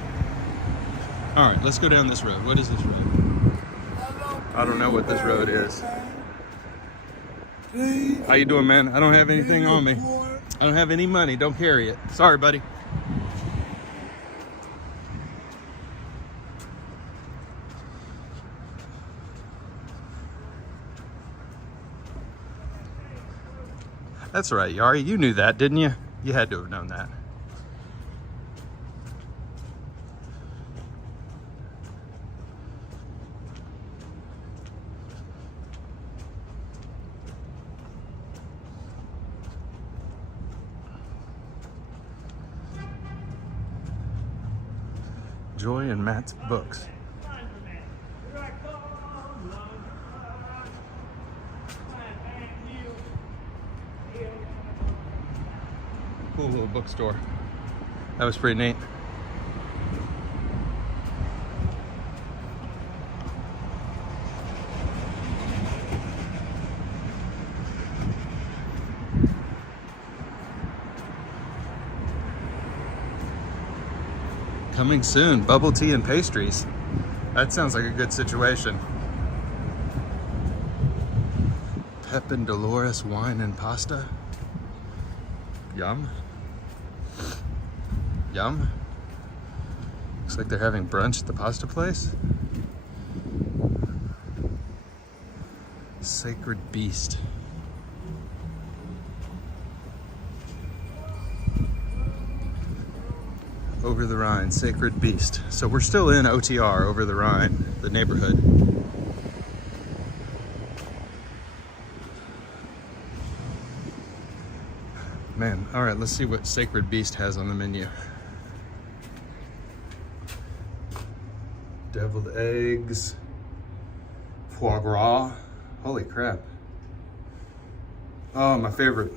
All right, let's go down this road. What is this road? I don't know what this road is. How you doing, man? I don't have anything on me. I don't have any money. Don't carry it. Sorry, buddy. That's right, Yari. You knew that, didn't you? You had to have known that. Joy and Matt's books. Cool little bookstore. That was pretty neat. Coming soon, bubble tea and pastries. That sounds like a good situation. Pep and Dolores wine and pasta. Yum. Yum. Looks like they're having brunch at the pasta place. Sacred Beast. Over the Rhine, Sacred Beast. So we're still in OTR, Over the Rhine, the neighborhood. Man, all right, let's see what Sacred Beast has on the menu. Deviled eggs, foie gras. Holy crap. Oh, my favorite.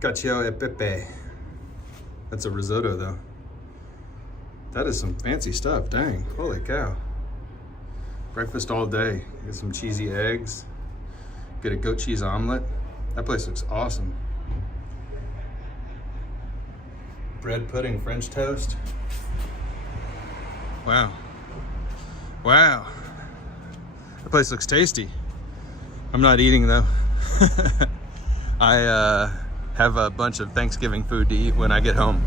Cacio e pepe. That's a risotto though. That is some fancy stuff, dang, holy cow. Breakfast all day. Get some cheesy eggs. Get a goat cheese omelet. That place looks awesome. Bread pudding, French toast. Wow. Wow. That place looks tasty. I'm not eating though. I have a bunch of Thanksgiving food to eat when I get home.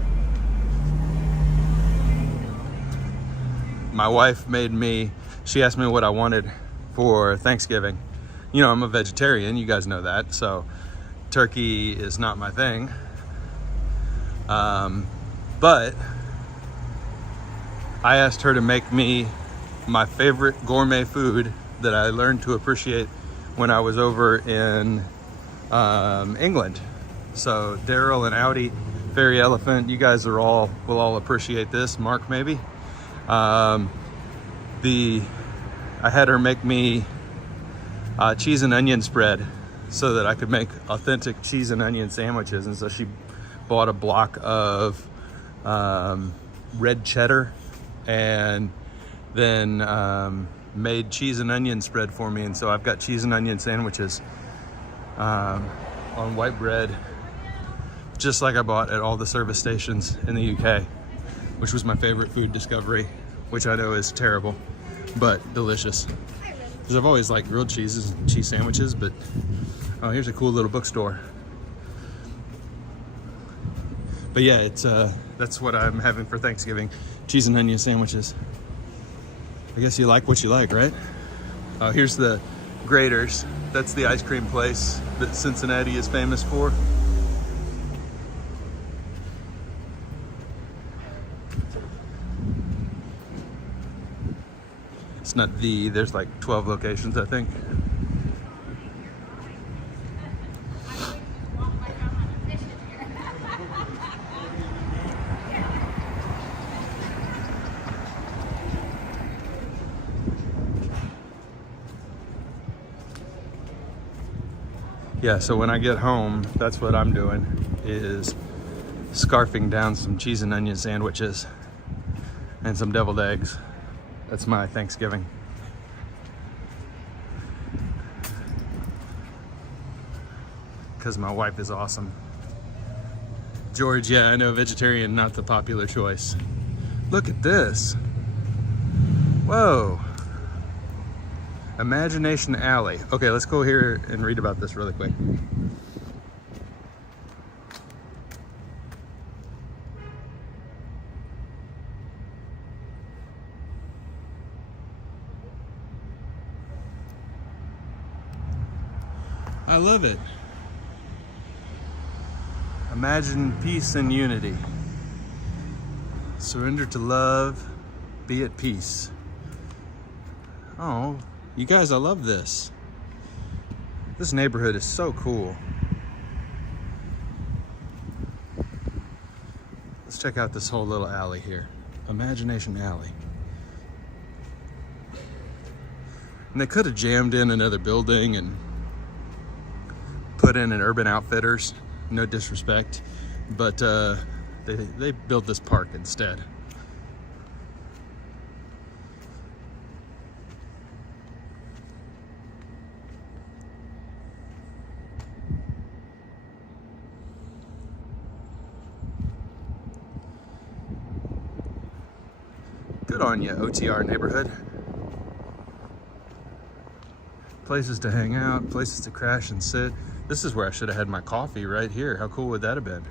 My wife made me, she asked me what I wanted for Thanksgiving. You know, I'm a vegetarian, you guys know that, so turkey is not my thing. But I asked her to make me my favorite gourmet food that I learned to appreciate when I was over in England. So Daryl and Audi, Fairy Elephant, you guys will all appreciate this. Mark, maybe. I had her make me cheese and onion spread so that I could make authentic cheese and onion sandwiches. And so she bought a block of red cheddar and then made cheese and onion spread for me. And so I've got cheese and onion sandwiches on white bread, just like I bought at all the service stations in the UK, which was my favorite food discovery, which I know is terrible, but delicious. Because I've always liked grilled cheeses and cheese sandwiches, but oh, here's a cool little bookstore. But yeah, it's that's what I'm having for Thanksgiving. Cheese and onion sandwiches. I guess you like what you like, right? Oh, here's the Graters. That's the ice cream place that Cincinnati is famous for. It's not there's like 12 locations, I think. Yeah, so when I get home, that's what I'm doing, is scarfing down some cheese and onion sandwiches and some deviled eggs. That's my Thanksgiving. Because my wife is awesome. George, yeah, I know, vegetarian, not the popular choice. Look at this. Whoa. Imagination Alley. Okay, let's go here and read about this really quick. I love it. Imagine peace and unity. Surrender to love, be at peace. Oh, you guys, I love this. This neighborhood is so cool. Let's check out this whole little alley here. Imagination Alley. And they could have jammed in another building and put in an Urban Outfitters, no disrespect, but they built this park instead. Good on you, OTR neighborhood. Places to hang out, places to crash and sit. This is where I should have had my coffee right here. How cool would that have been?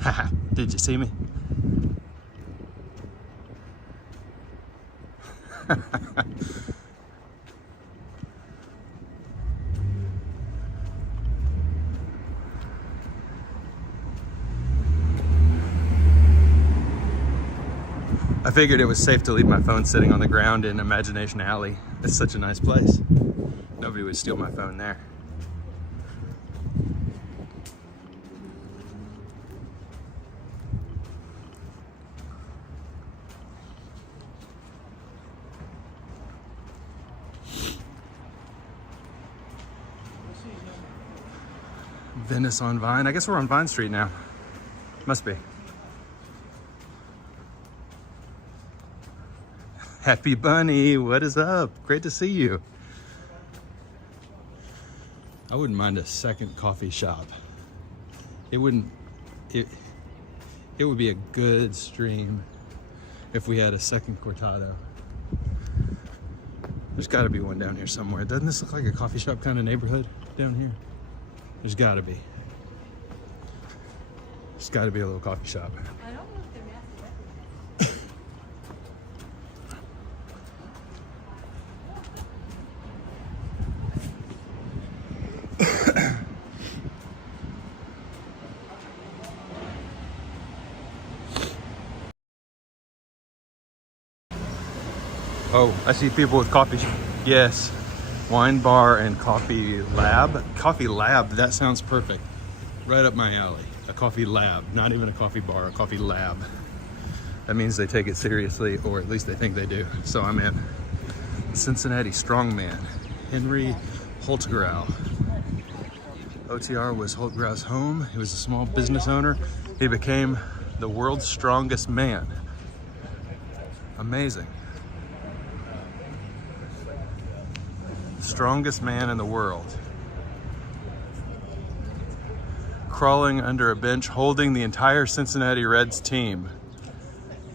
Haha, did you see me? I figured it was safe to leave my phone sitting on the ground in Imagination Alley. It's such a nice place. Nobody would steal my phone there. Venice on Vine. I guess we're on Vine Street now. Must be. Happy Bunny, what is up? Great to see you. I wouldn't mind a second coffee shop. It would be a good stream if we had a second cortado. There's gotta be one down here somewhere. Doesn't this look like a coffee shop kind of neighborhood down here? There's gotta be. There's gotta be a little coffee shop. I don't know if they're nasty. Oh, I see people with coffee. Yes, wine bar and coffee lab. Coffee lab, that sounds perfect. Right up my alley. A coffee lab, not even a coffee bar, a coffee lab. That means they take it seriously, or at least they think they do. So I'm in. Cincinnati strongman, Henry Holtgrau. OTR was Holtgrau's home. He was a small business owner. He became the world's strongest man. Amazing. Strongest man in the world. Crawling under a bench, holding the entire Cincinnati Reds team.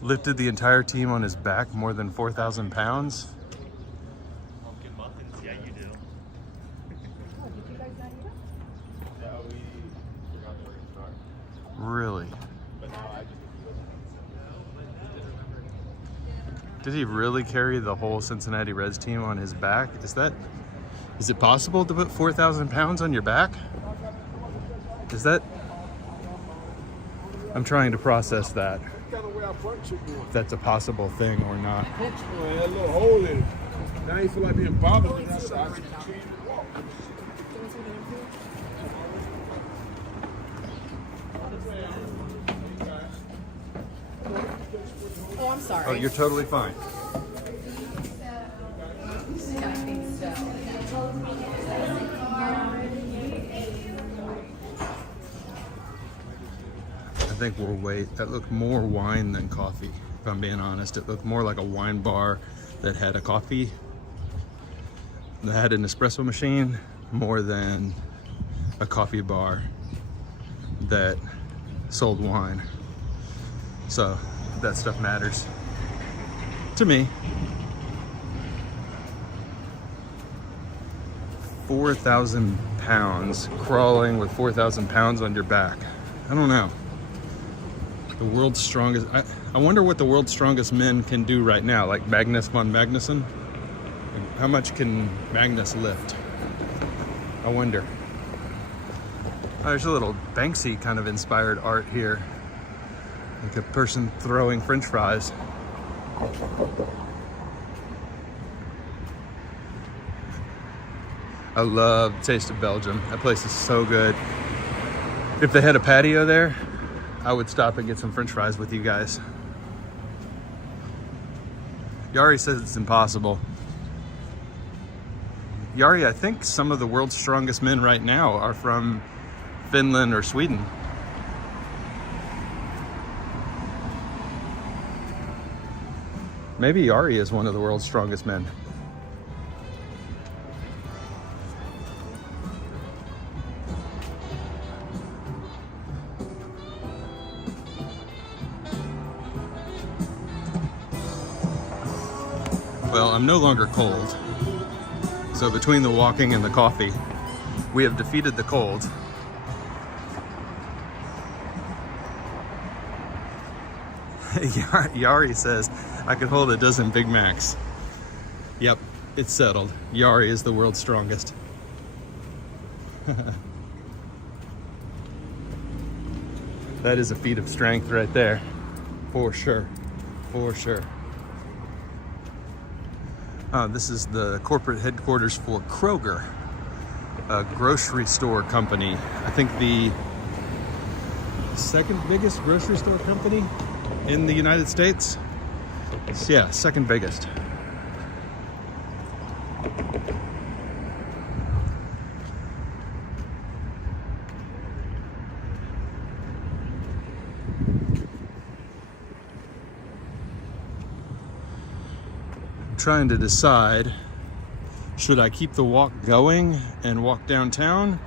Lifted the entire team on his back, more than 4,000 pounds. Yeah, you do. Really? Did he really carry the whole Cincinnati Reds team on his back? Is it possible to put 4,000 pounds on your back? I'm trying to process that. If that's a possible thing or not. Had a little hole in it. Now you feel like being bothered. Oh, I'm sorry. Oh, you're totally fine. Yeah, I think so. I think we'll wait. That looked more wine than coffee, if I'm being honest. It looked more like a wine bar that had a coffee, that had an espresso machine, more than a coffee bar that sold wine. So that stuff matters to me. 4,000 pounds, crawling with 4,000 pounds on your back. I don't know. The world's strongest, I wonder what the world's strongest men can do right now, like Magnus von Magnuson. How much can Magnus lift? I wonder. Oh, there's a little Banksy kind of inspired art here. Like a person throwing French fries. I love Taste of Belgium. That place is so good. If they had a patio there, I would stop and get some French fries with you guys. Yari says it's impossible. Yari, I think some of the world's strongest men right now are from Finland or Sweden. Maybe Yari is one of the world's strongest men. Well, I'm no longer cold. So between the walking and the coffee, we have defeated the cold. Yari says, I could hold a dozen Big Macs. Yep, it's settled. Yari is the world's strongest. That is a feat of strength right there. For sure. For sure. This is the corporate headquarters for Kroger, a grocery store company. I think the second biggest grocery store company in the United States. Yeah, second biggest. Trying to decide, should I keep the walk going and walk downtown,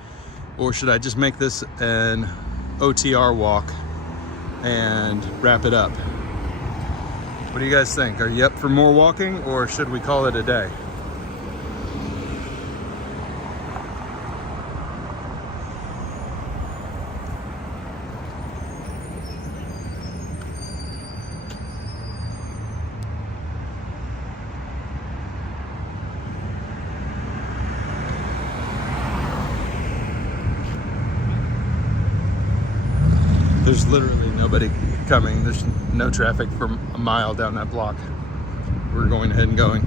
or should I just make this an OTR walk and wrap it up? What do you guys think? Are you up for more walking, or should we call it a day? There's literally nobody coming. There's no traffic for a mile down that block. we're going ahead and going.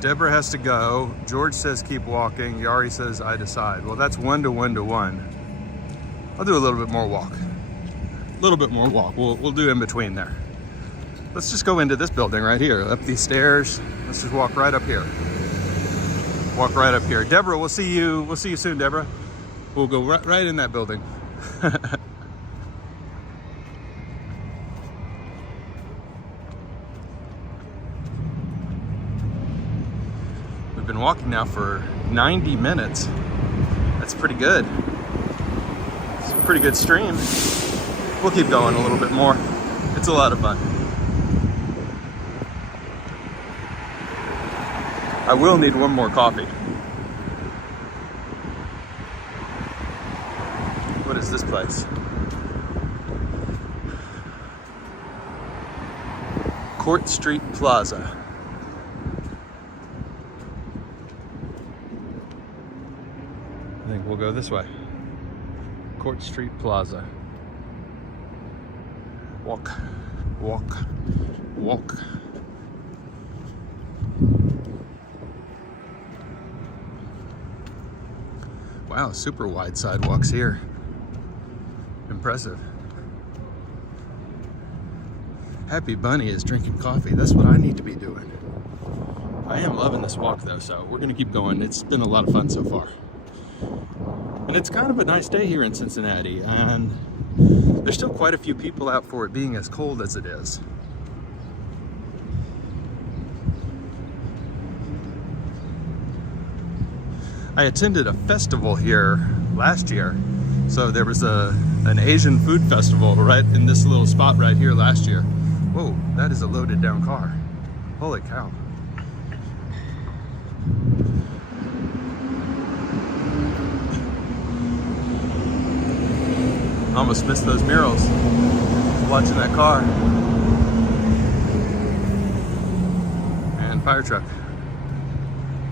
Deborah has to go. George says keep walking. Yari says I decide. Well, that's 1 to 1 to 1. I'll do a little bit more walk. A little bit more walk. We'll do in between there. Let's just go into this building right here. Up these stairs. Let's just walk right up here. Walk right up here. Deborah, we'll see you soon, Deborah. We'll go right in that building. We've been walking now for 90 minutes. That's pretty good. It's a pretty good stream. We'll keep going a little bit more. It's a lot of fun. I will need one more coffee. What is this place? Court Street Plaza. I think we'll go this way. Court Street Plaza. Walk, walk, walk. Wow, super wide sidewalks here. Impressive. Happy Bunny is drinking coffee. That's what I need to be doing. I am loving this walk though, so we're gonna keep going. It's been a lot of fun so far. And it's kind of a nice day here in Cincinnati, and there's still quite a few people out for it being as cold as it is. I attended a festival here last year. So there was an Asian food festival right in this little spot right here last year. Whoa, that is a loaded down car. Holy cow. Almost missed those murals watching that car. And fire truck.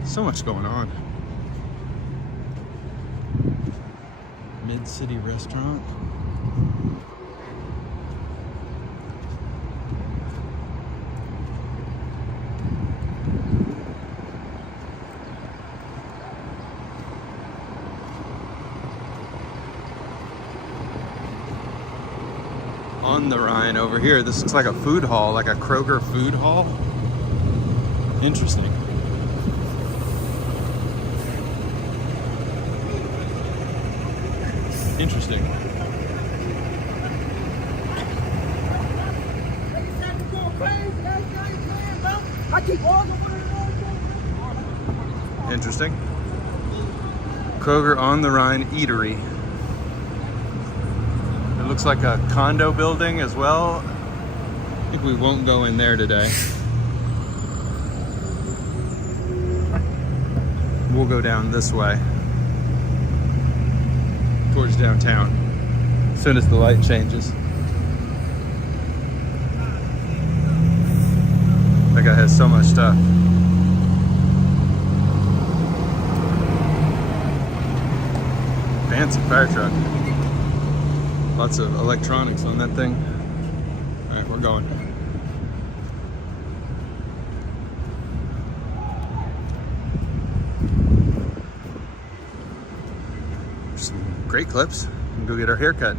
So much going on. Mid-City Restaurant. On the Rhine over here, this looks like a food hall, like a Kroger food hall. Interesting. Interesting. Interesting. Kroger on the Rhine Eatery. It looks like a condo building as well. I think we won't go in there today. We'll go down this way towards downtown as soon as the light changes. That guy has so much stuff. Fancy fire truck. Lots of electronics on that thing. All right, we're going. Some great clips. We can go get our hair cut.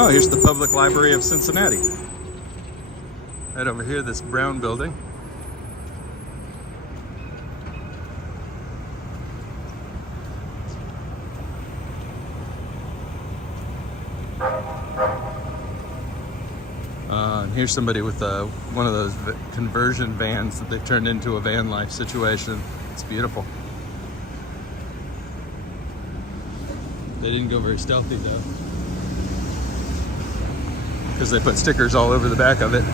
Oh, here's the Public Library of Cincinnati. Right over here, this brown building. And here's somebody with one of those conversion vans that they've turned into a van life situation. It's beautiful. They didn't go very stealthy though, because they put stickers all over the back of it.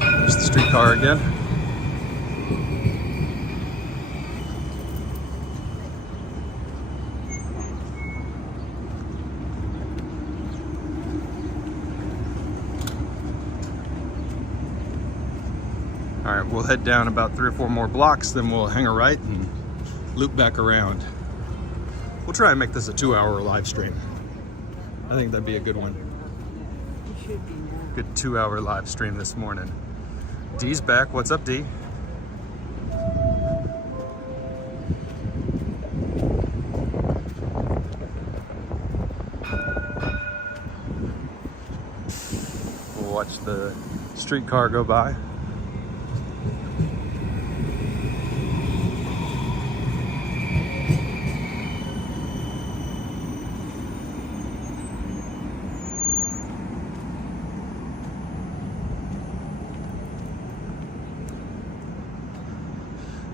There's the streetcar again. All right, we'll head down about 3 or 4 more blocks, then we'll hang a right and loop back around. We'll try and make this a 2-hour live stream. I think that'd be a good one. Good 2-hour live stream this morning. Dee's back. What's up, Dee? We'll watch the streetcar go by.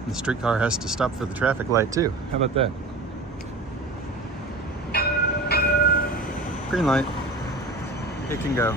The streetcar has to stop for the traffic light too. How about that? Green light. It can go.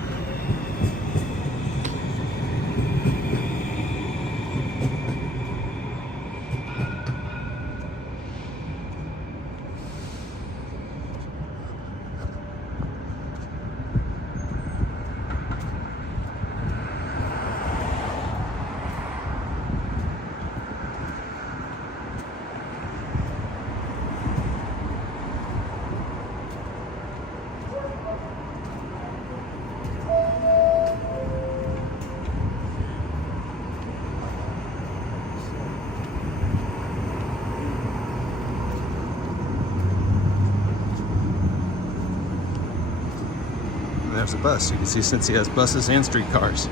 There's a bus. You can see Cincy has buses and streetcars.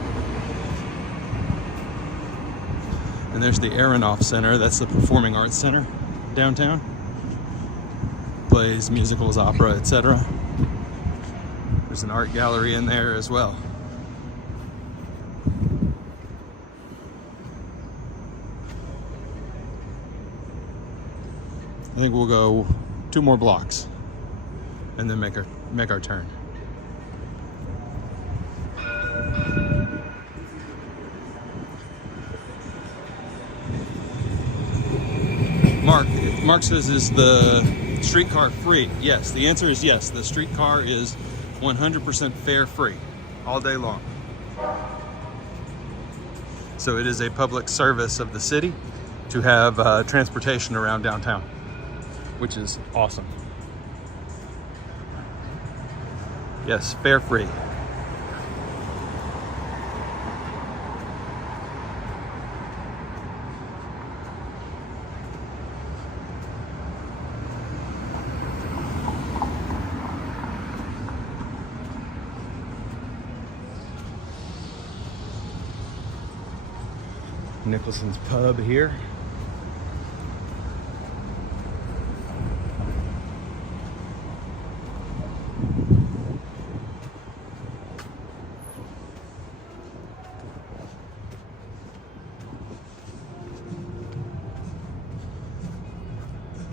And there's the Aronoff Center. That's the Performing Arts Center downtown. Plays, musicals, opera, etc. There's an art gallery in there as well. I think we'll go 2 more blocks and then make our turn. Mark says, is the streetcar free? Yes, the answer is yes. The streetcar is 100% fare free all day long. So it is a public service of the city to have transportation around downtown, which is awesome. Yes, fare free. Nicholson's Pub here.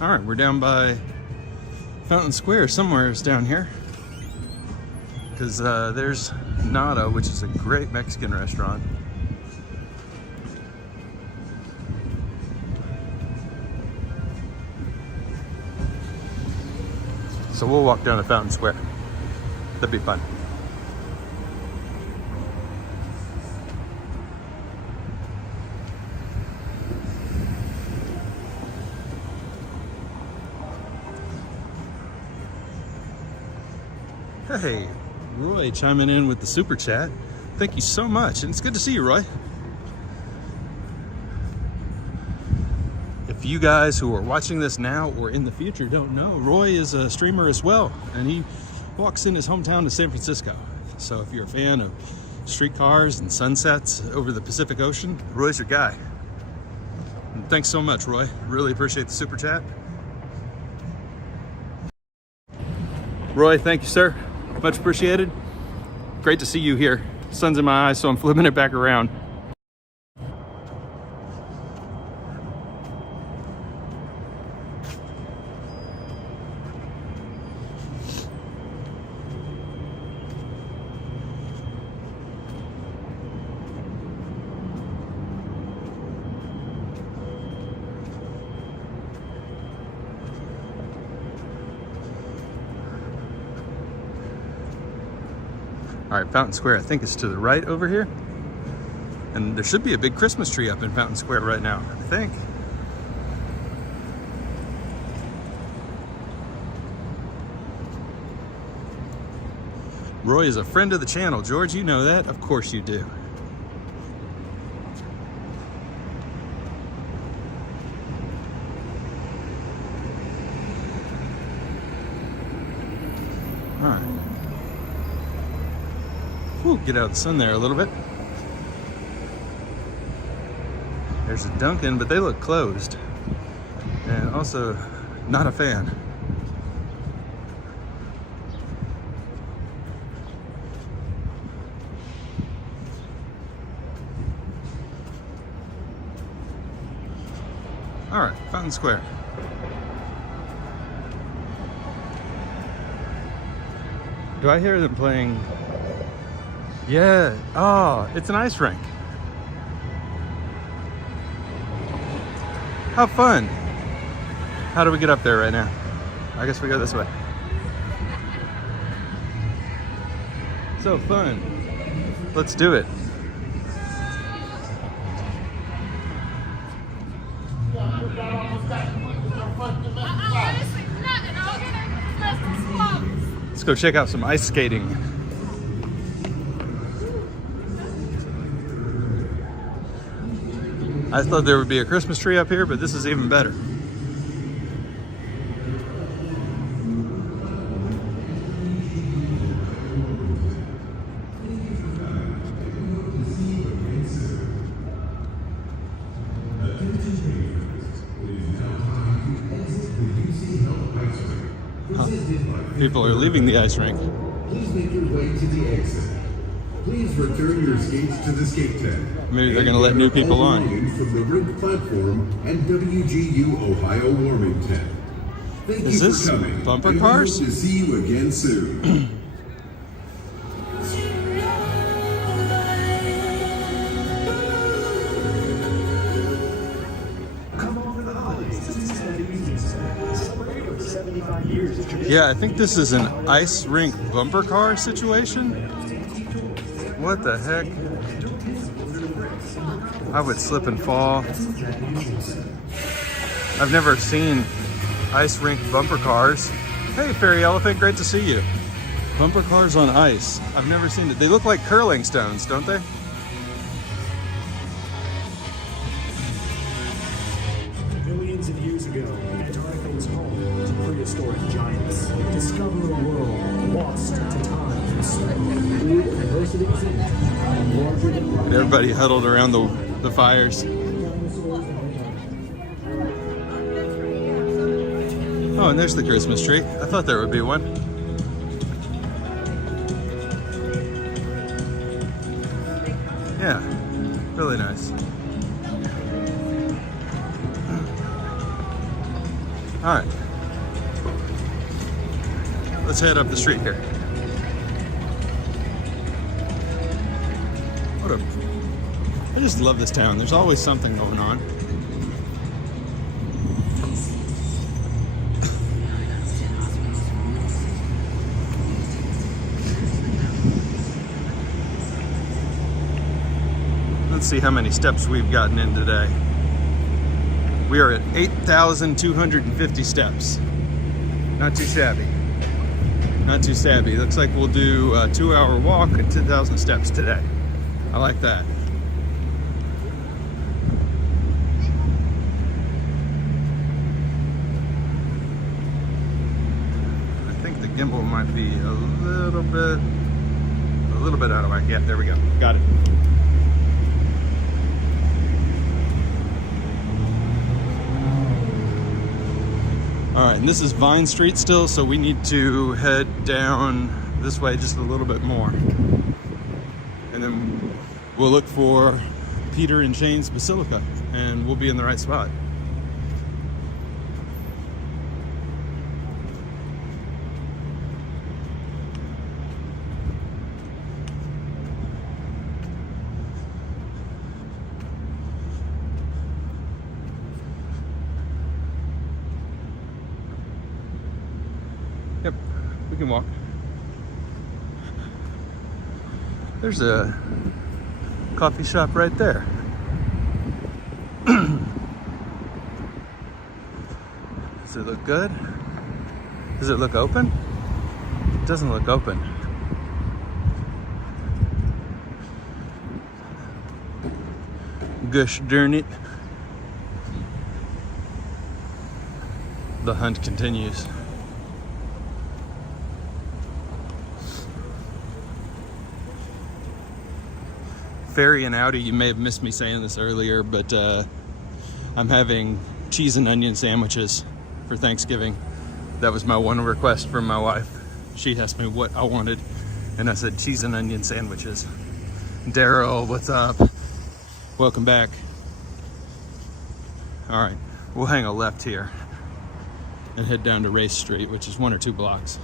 All right, we're down by Fountain Square. Somewhere it's down here, because there's Nada, which is a great Mexican restaurant. So we'll walk down to Fountain Square. That'd be fun. Hey, Roy chiming in with the super chat. Thank you so much, and it's good to see you, Roy. If you guys who are watching this now or in the future don't know, Roy is a streamer as well, and he walks in his hometown to San Francisco. So if you're a fan of streetcars and sunsets over the Pacific Ocean, Roy's your guy. And thanks so much, Roy. Really appreciate the super chat. Roy, thank you, sir. Much appreciated. Great to see you here. Sun's in my eyes, so I'm flipping it back around. All right, Fountain Square, I think is to the right over here. And there should be a big Christmas tree up in Fountain Square right now, I think. Roy is a friend of the channel. George, you know that? Of course you do. All right. Whew, get out of the sun there a little bit. There's a Dunkin', but they look closed. And also, not a fan. All right, Fountain Square. Do I hear them playing? Yeah, oh, it's an ice rink. How fun. How do we get up there right now? I guess we go this way. So fun. Let's do it. Let's go check out some ice skating. I thought there would be a Christmas tree up here, but this is even better. People are leaving the ice rink. Please make your way to the exit. Please return your skates to the skate tent. Maybe they're going to let new people on. From the rink platform and WGU Ohio warming tent. Thank Is you this for coming. bumper and cars? We hope to see you again soon. Yeah, I think this is an ice rink bumper car situation. What the heck? I would slip and fall. I've never seen ice rink bumper cars. Hey, Fairy Elephant, great to see you. Bumper cars on ice. I've never seen it. They look like curling stones, don't they? Millions of years ago, Antarctica was home to prehistoric giants. Discover a world lost to time. Everybody huddled around the fires. Oh, and there's the Christmas tree. I thought there would be one. Yeah, really nice. All right, let's head up the street here. I just love this town. There's always something going on. Let's see how many steps we've gotten in today. We are at 8,250 steps. Not too shabby. Not too shabby. Looks like we'll do a 2-hour walk and 10,000 steps today. I like that. I think the gimbal might be a little bit out of whack. Yeah, there we go. Got it. All right, and this is Vine Street still, so we need to head down this way just a little bit more. And then we'll look for Peter and Shane's Basilica, and we'll be in the right spot. Yep, we can walk. There's a coffee shop right there. Does it look good? Does it look open? It doesn't look open. Gosh darn it. The hunt continues. Ferry and Audi, you may have missed me saying this earlier, but I'm having cheese and onion sandwiches for Thanksgiving. That was my one request from my wife. She asked me what I wanted, and I said cheese and onion sandwiches. Daryl, what's up? Welcome back. All right, we'll hang a left here and head down to Race Street, which is 1 or 2 blocks.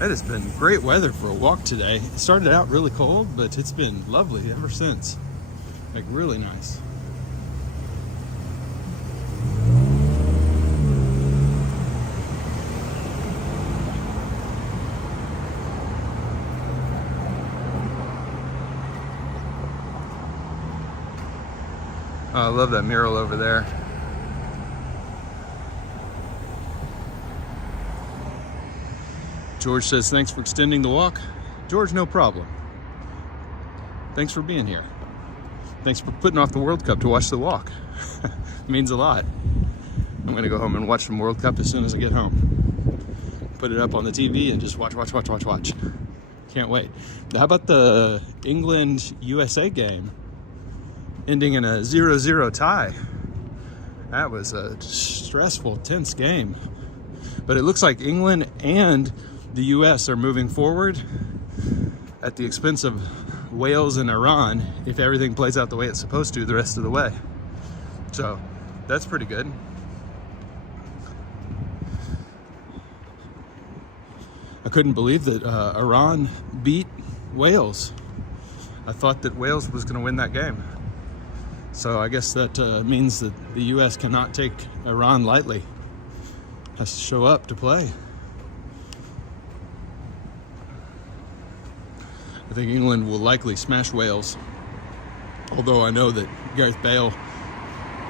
It has been great weather for a walk today. It started out really cold, but it's been lovely ever since. Like, really nice. Oh, I love that mural over there. George says, thanks for extending the walk. George, no problem. Thanks for being here. Thanks for putting off the World Cup to watch the walk. It means a lot. I'm gonna go home and watch some World Cup as soon as I get home. Put it up on the TV and just watch. Can't wait. How about the England-USA game ending in a 0-0 tie? That was a stressful, tense game. But it looks like England and the US are moving forward at the expense of Wales and Iran if everything plays out the way it's supposed to the rest of the way. So that's pretty good. I couldn't believe that Iran beat Wales. I thought that Wales was going to win that game. So I guess that means that the US cannot take Iran lightly. Has to show up to play. I think England will likely smash Wales, although I know that Gareth Bale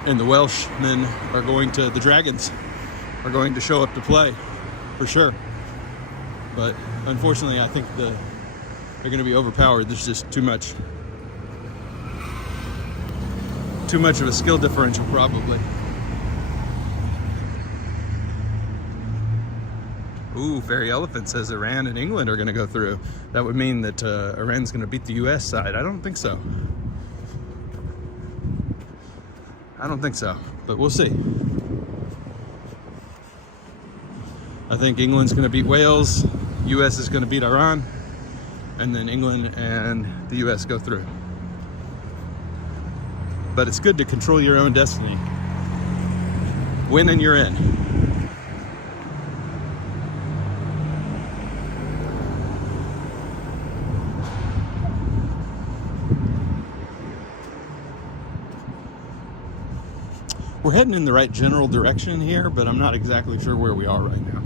and the Welshmen are going to, the Dragons are going to show up to play, for sure. But unfortunately, I think they're going to be overpowered. There's just too much of a skill differential, probably. Ooh, Fairy Elephant says Iran and England are going to go through. That would mean that Iran's going to beat the US side. I don't think so. But we'll see. I think England's going to beat Wales, US is going to beat Iran, and then England and the US go through. But it's good to control your own destiny. Win and you're in. We're heading in the right general direction here, but I'm not exactly sure where we are right now.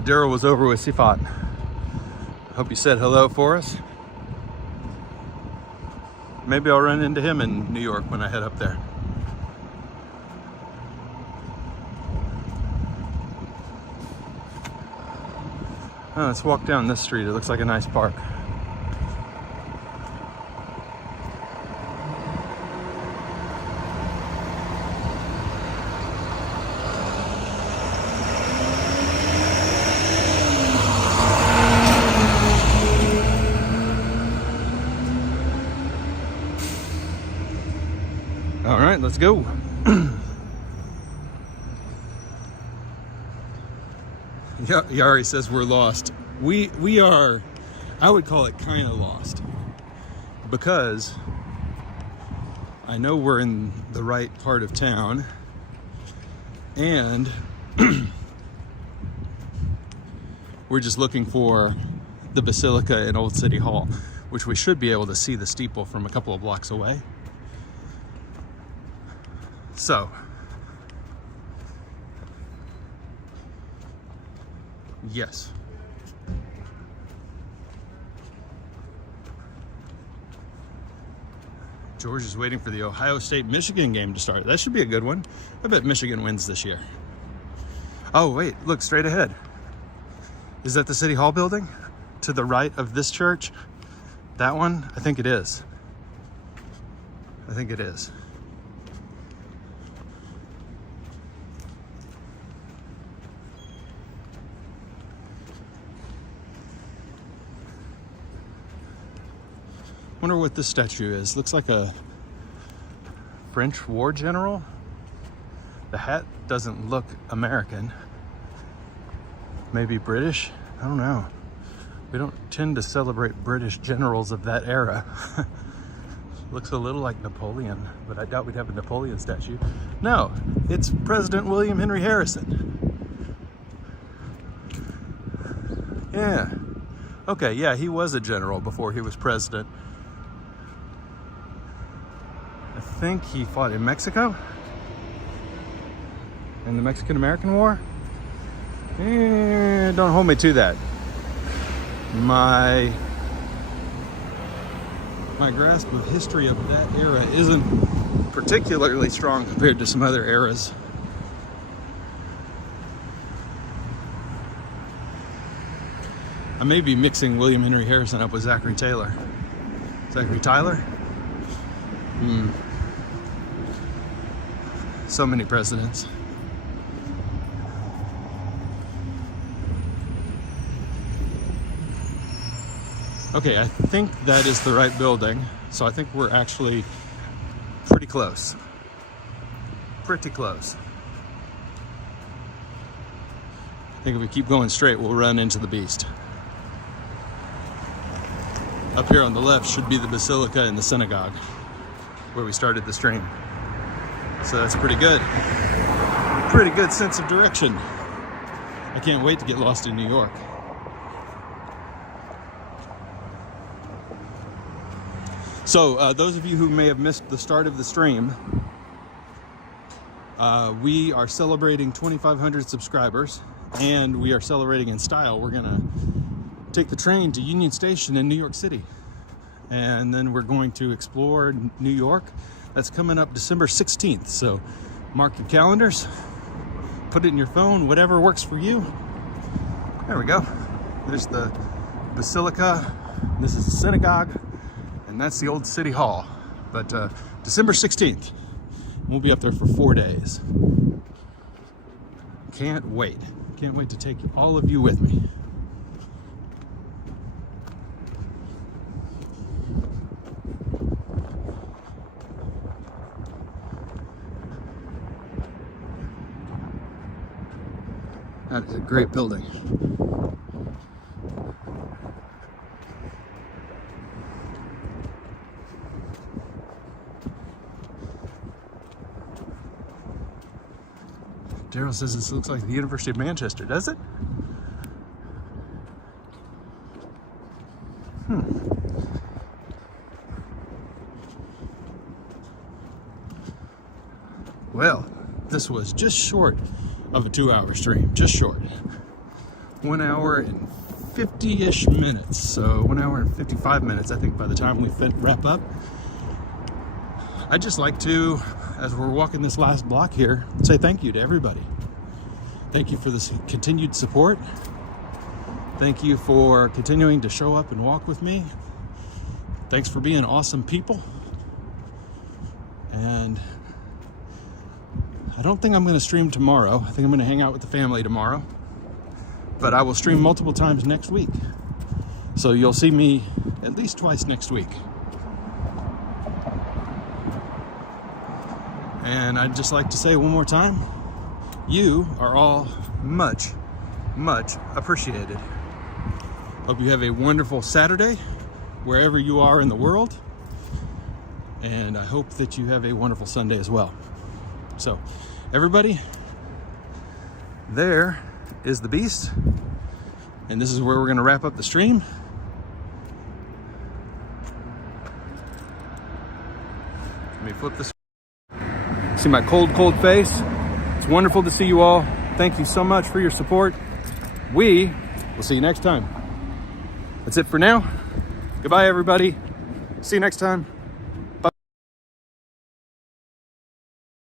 Daryl was over with Sifat. Hope you said hello for us. Maybe I'll run into him in New York when I head up there. Let's walk down this street. It looks like a nice park. All right, let's go. Yari says we're lost. We are, I would call it kind of lost. because I know we're in the right part of town, and we're just looking for the Basilica and Old City Hall, which we should be able to see the steeple from a couple of blocks away. So, yes. George is waiting for the Ohio State-Michigan game to start. That should be a good one. I bet Michigan wins this year. Oh, wait, look straight ahead. Is that the City Hall building? To the right of this church? That one? I think it is. I think it is. Wonder what this statue is. Looks like a French war general. The hat doesn't look American. Maybe British? I don't know. We don't tend to celebrate British generals of that era. Looks a little like Napoleon, but I doubt we'd have a Napoleon statue. No, it's President William Henry Harrison. Yeah. Okay, yeah, he was a general before he was president. I think he fought in Mexico in the Mexican-American War. Don't hold me to that. My grasp of history of that era isn't particularly strong compared to some other eras. I may be mixing William Henry Harrison up with Zachary Taylor. Zachary Tyler? So many presidents. Okay, I think that is the right building. So I think we're actually pretty close. Pretty close. I think if we keep going straight, we'll run into the beast. Up here on the left should be the Basilica and the synagogue, where we started the stream. So that's pretty good. Pretty good sense of direction. I can't wait to get lost in New York. So those of you who may have missed the start of the stream, we are celebrating 2,500 subscribers, and we are celebrating in style. We're gonna take the train to Union Station in New York City, and then we're going to explore New York. That's coming up December 16th, so mark your calendars, put it in your phone, whatever works for you. There we go. There's the Basilica, this is the synagogue, and that's the Old City Hall. But December 16th, we'll be up there for 4 days. Can't wait. Can't wait to take all of you with me. That is a great building. Daryl says this looks like the University of Manchester, does it? Well, this was just short of a 2-hour stream, just short. 1 hour and 50-ish minutes, so 1 hour and 55 minutes, I think, by the time we wrap up. I'd just like to, as we're walking this last block here, say thank you to everybody. Thank you for this continued support. Thank you for continuing to show up and walk with me. Thanks for being awesome people. And I don't think I'm going to stream tomorrow. I think I'm going to hang out with the family tomorrow. But I will stream multiple times next week. So you'll see me at least twice next week. And I'd just like to say one more time, you are all much, much appreciated. Hope you have a wonderful Saturday, wherever you are in the world. And I hope that you have a wonderful Sunday as well. So, everybody, there is the beast. And this is where we're going to wrap up the stream. Let me flip this. See my cold face? It's wonderful to see you all. Thank you so much for your support. We will see you next time. That's it for now. Goodbye, everybody. See you next time.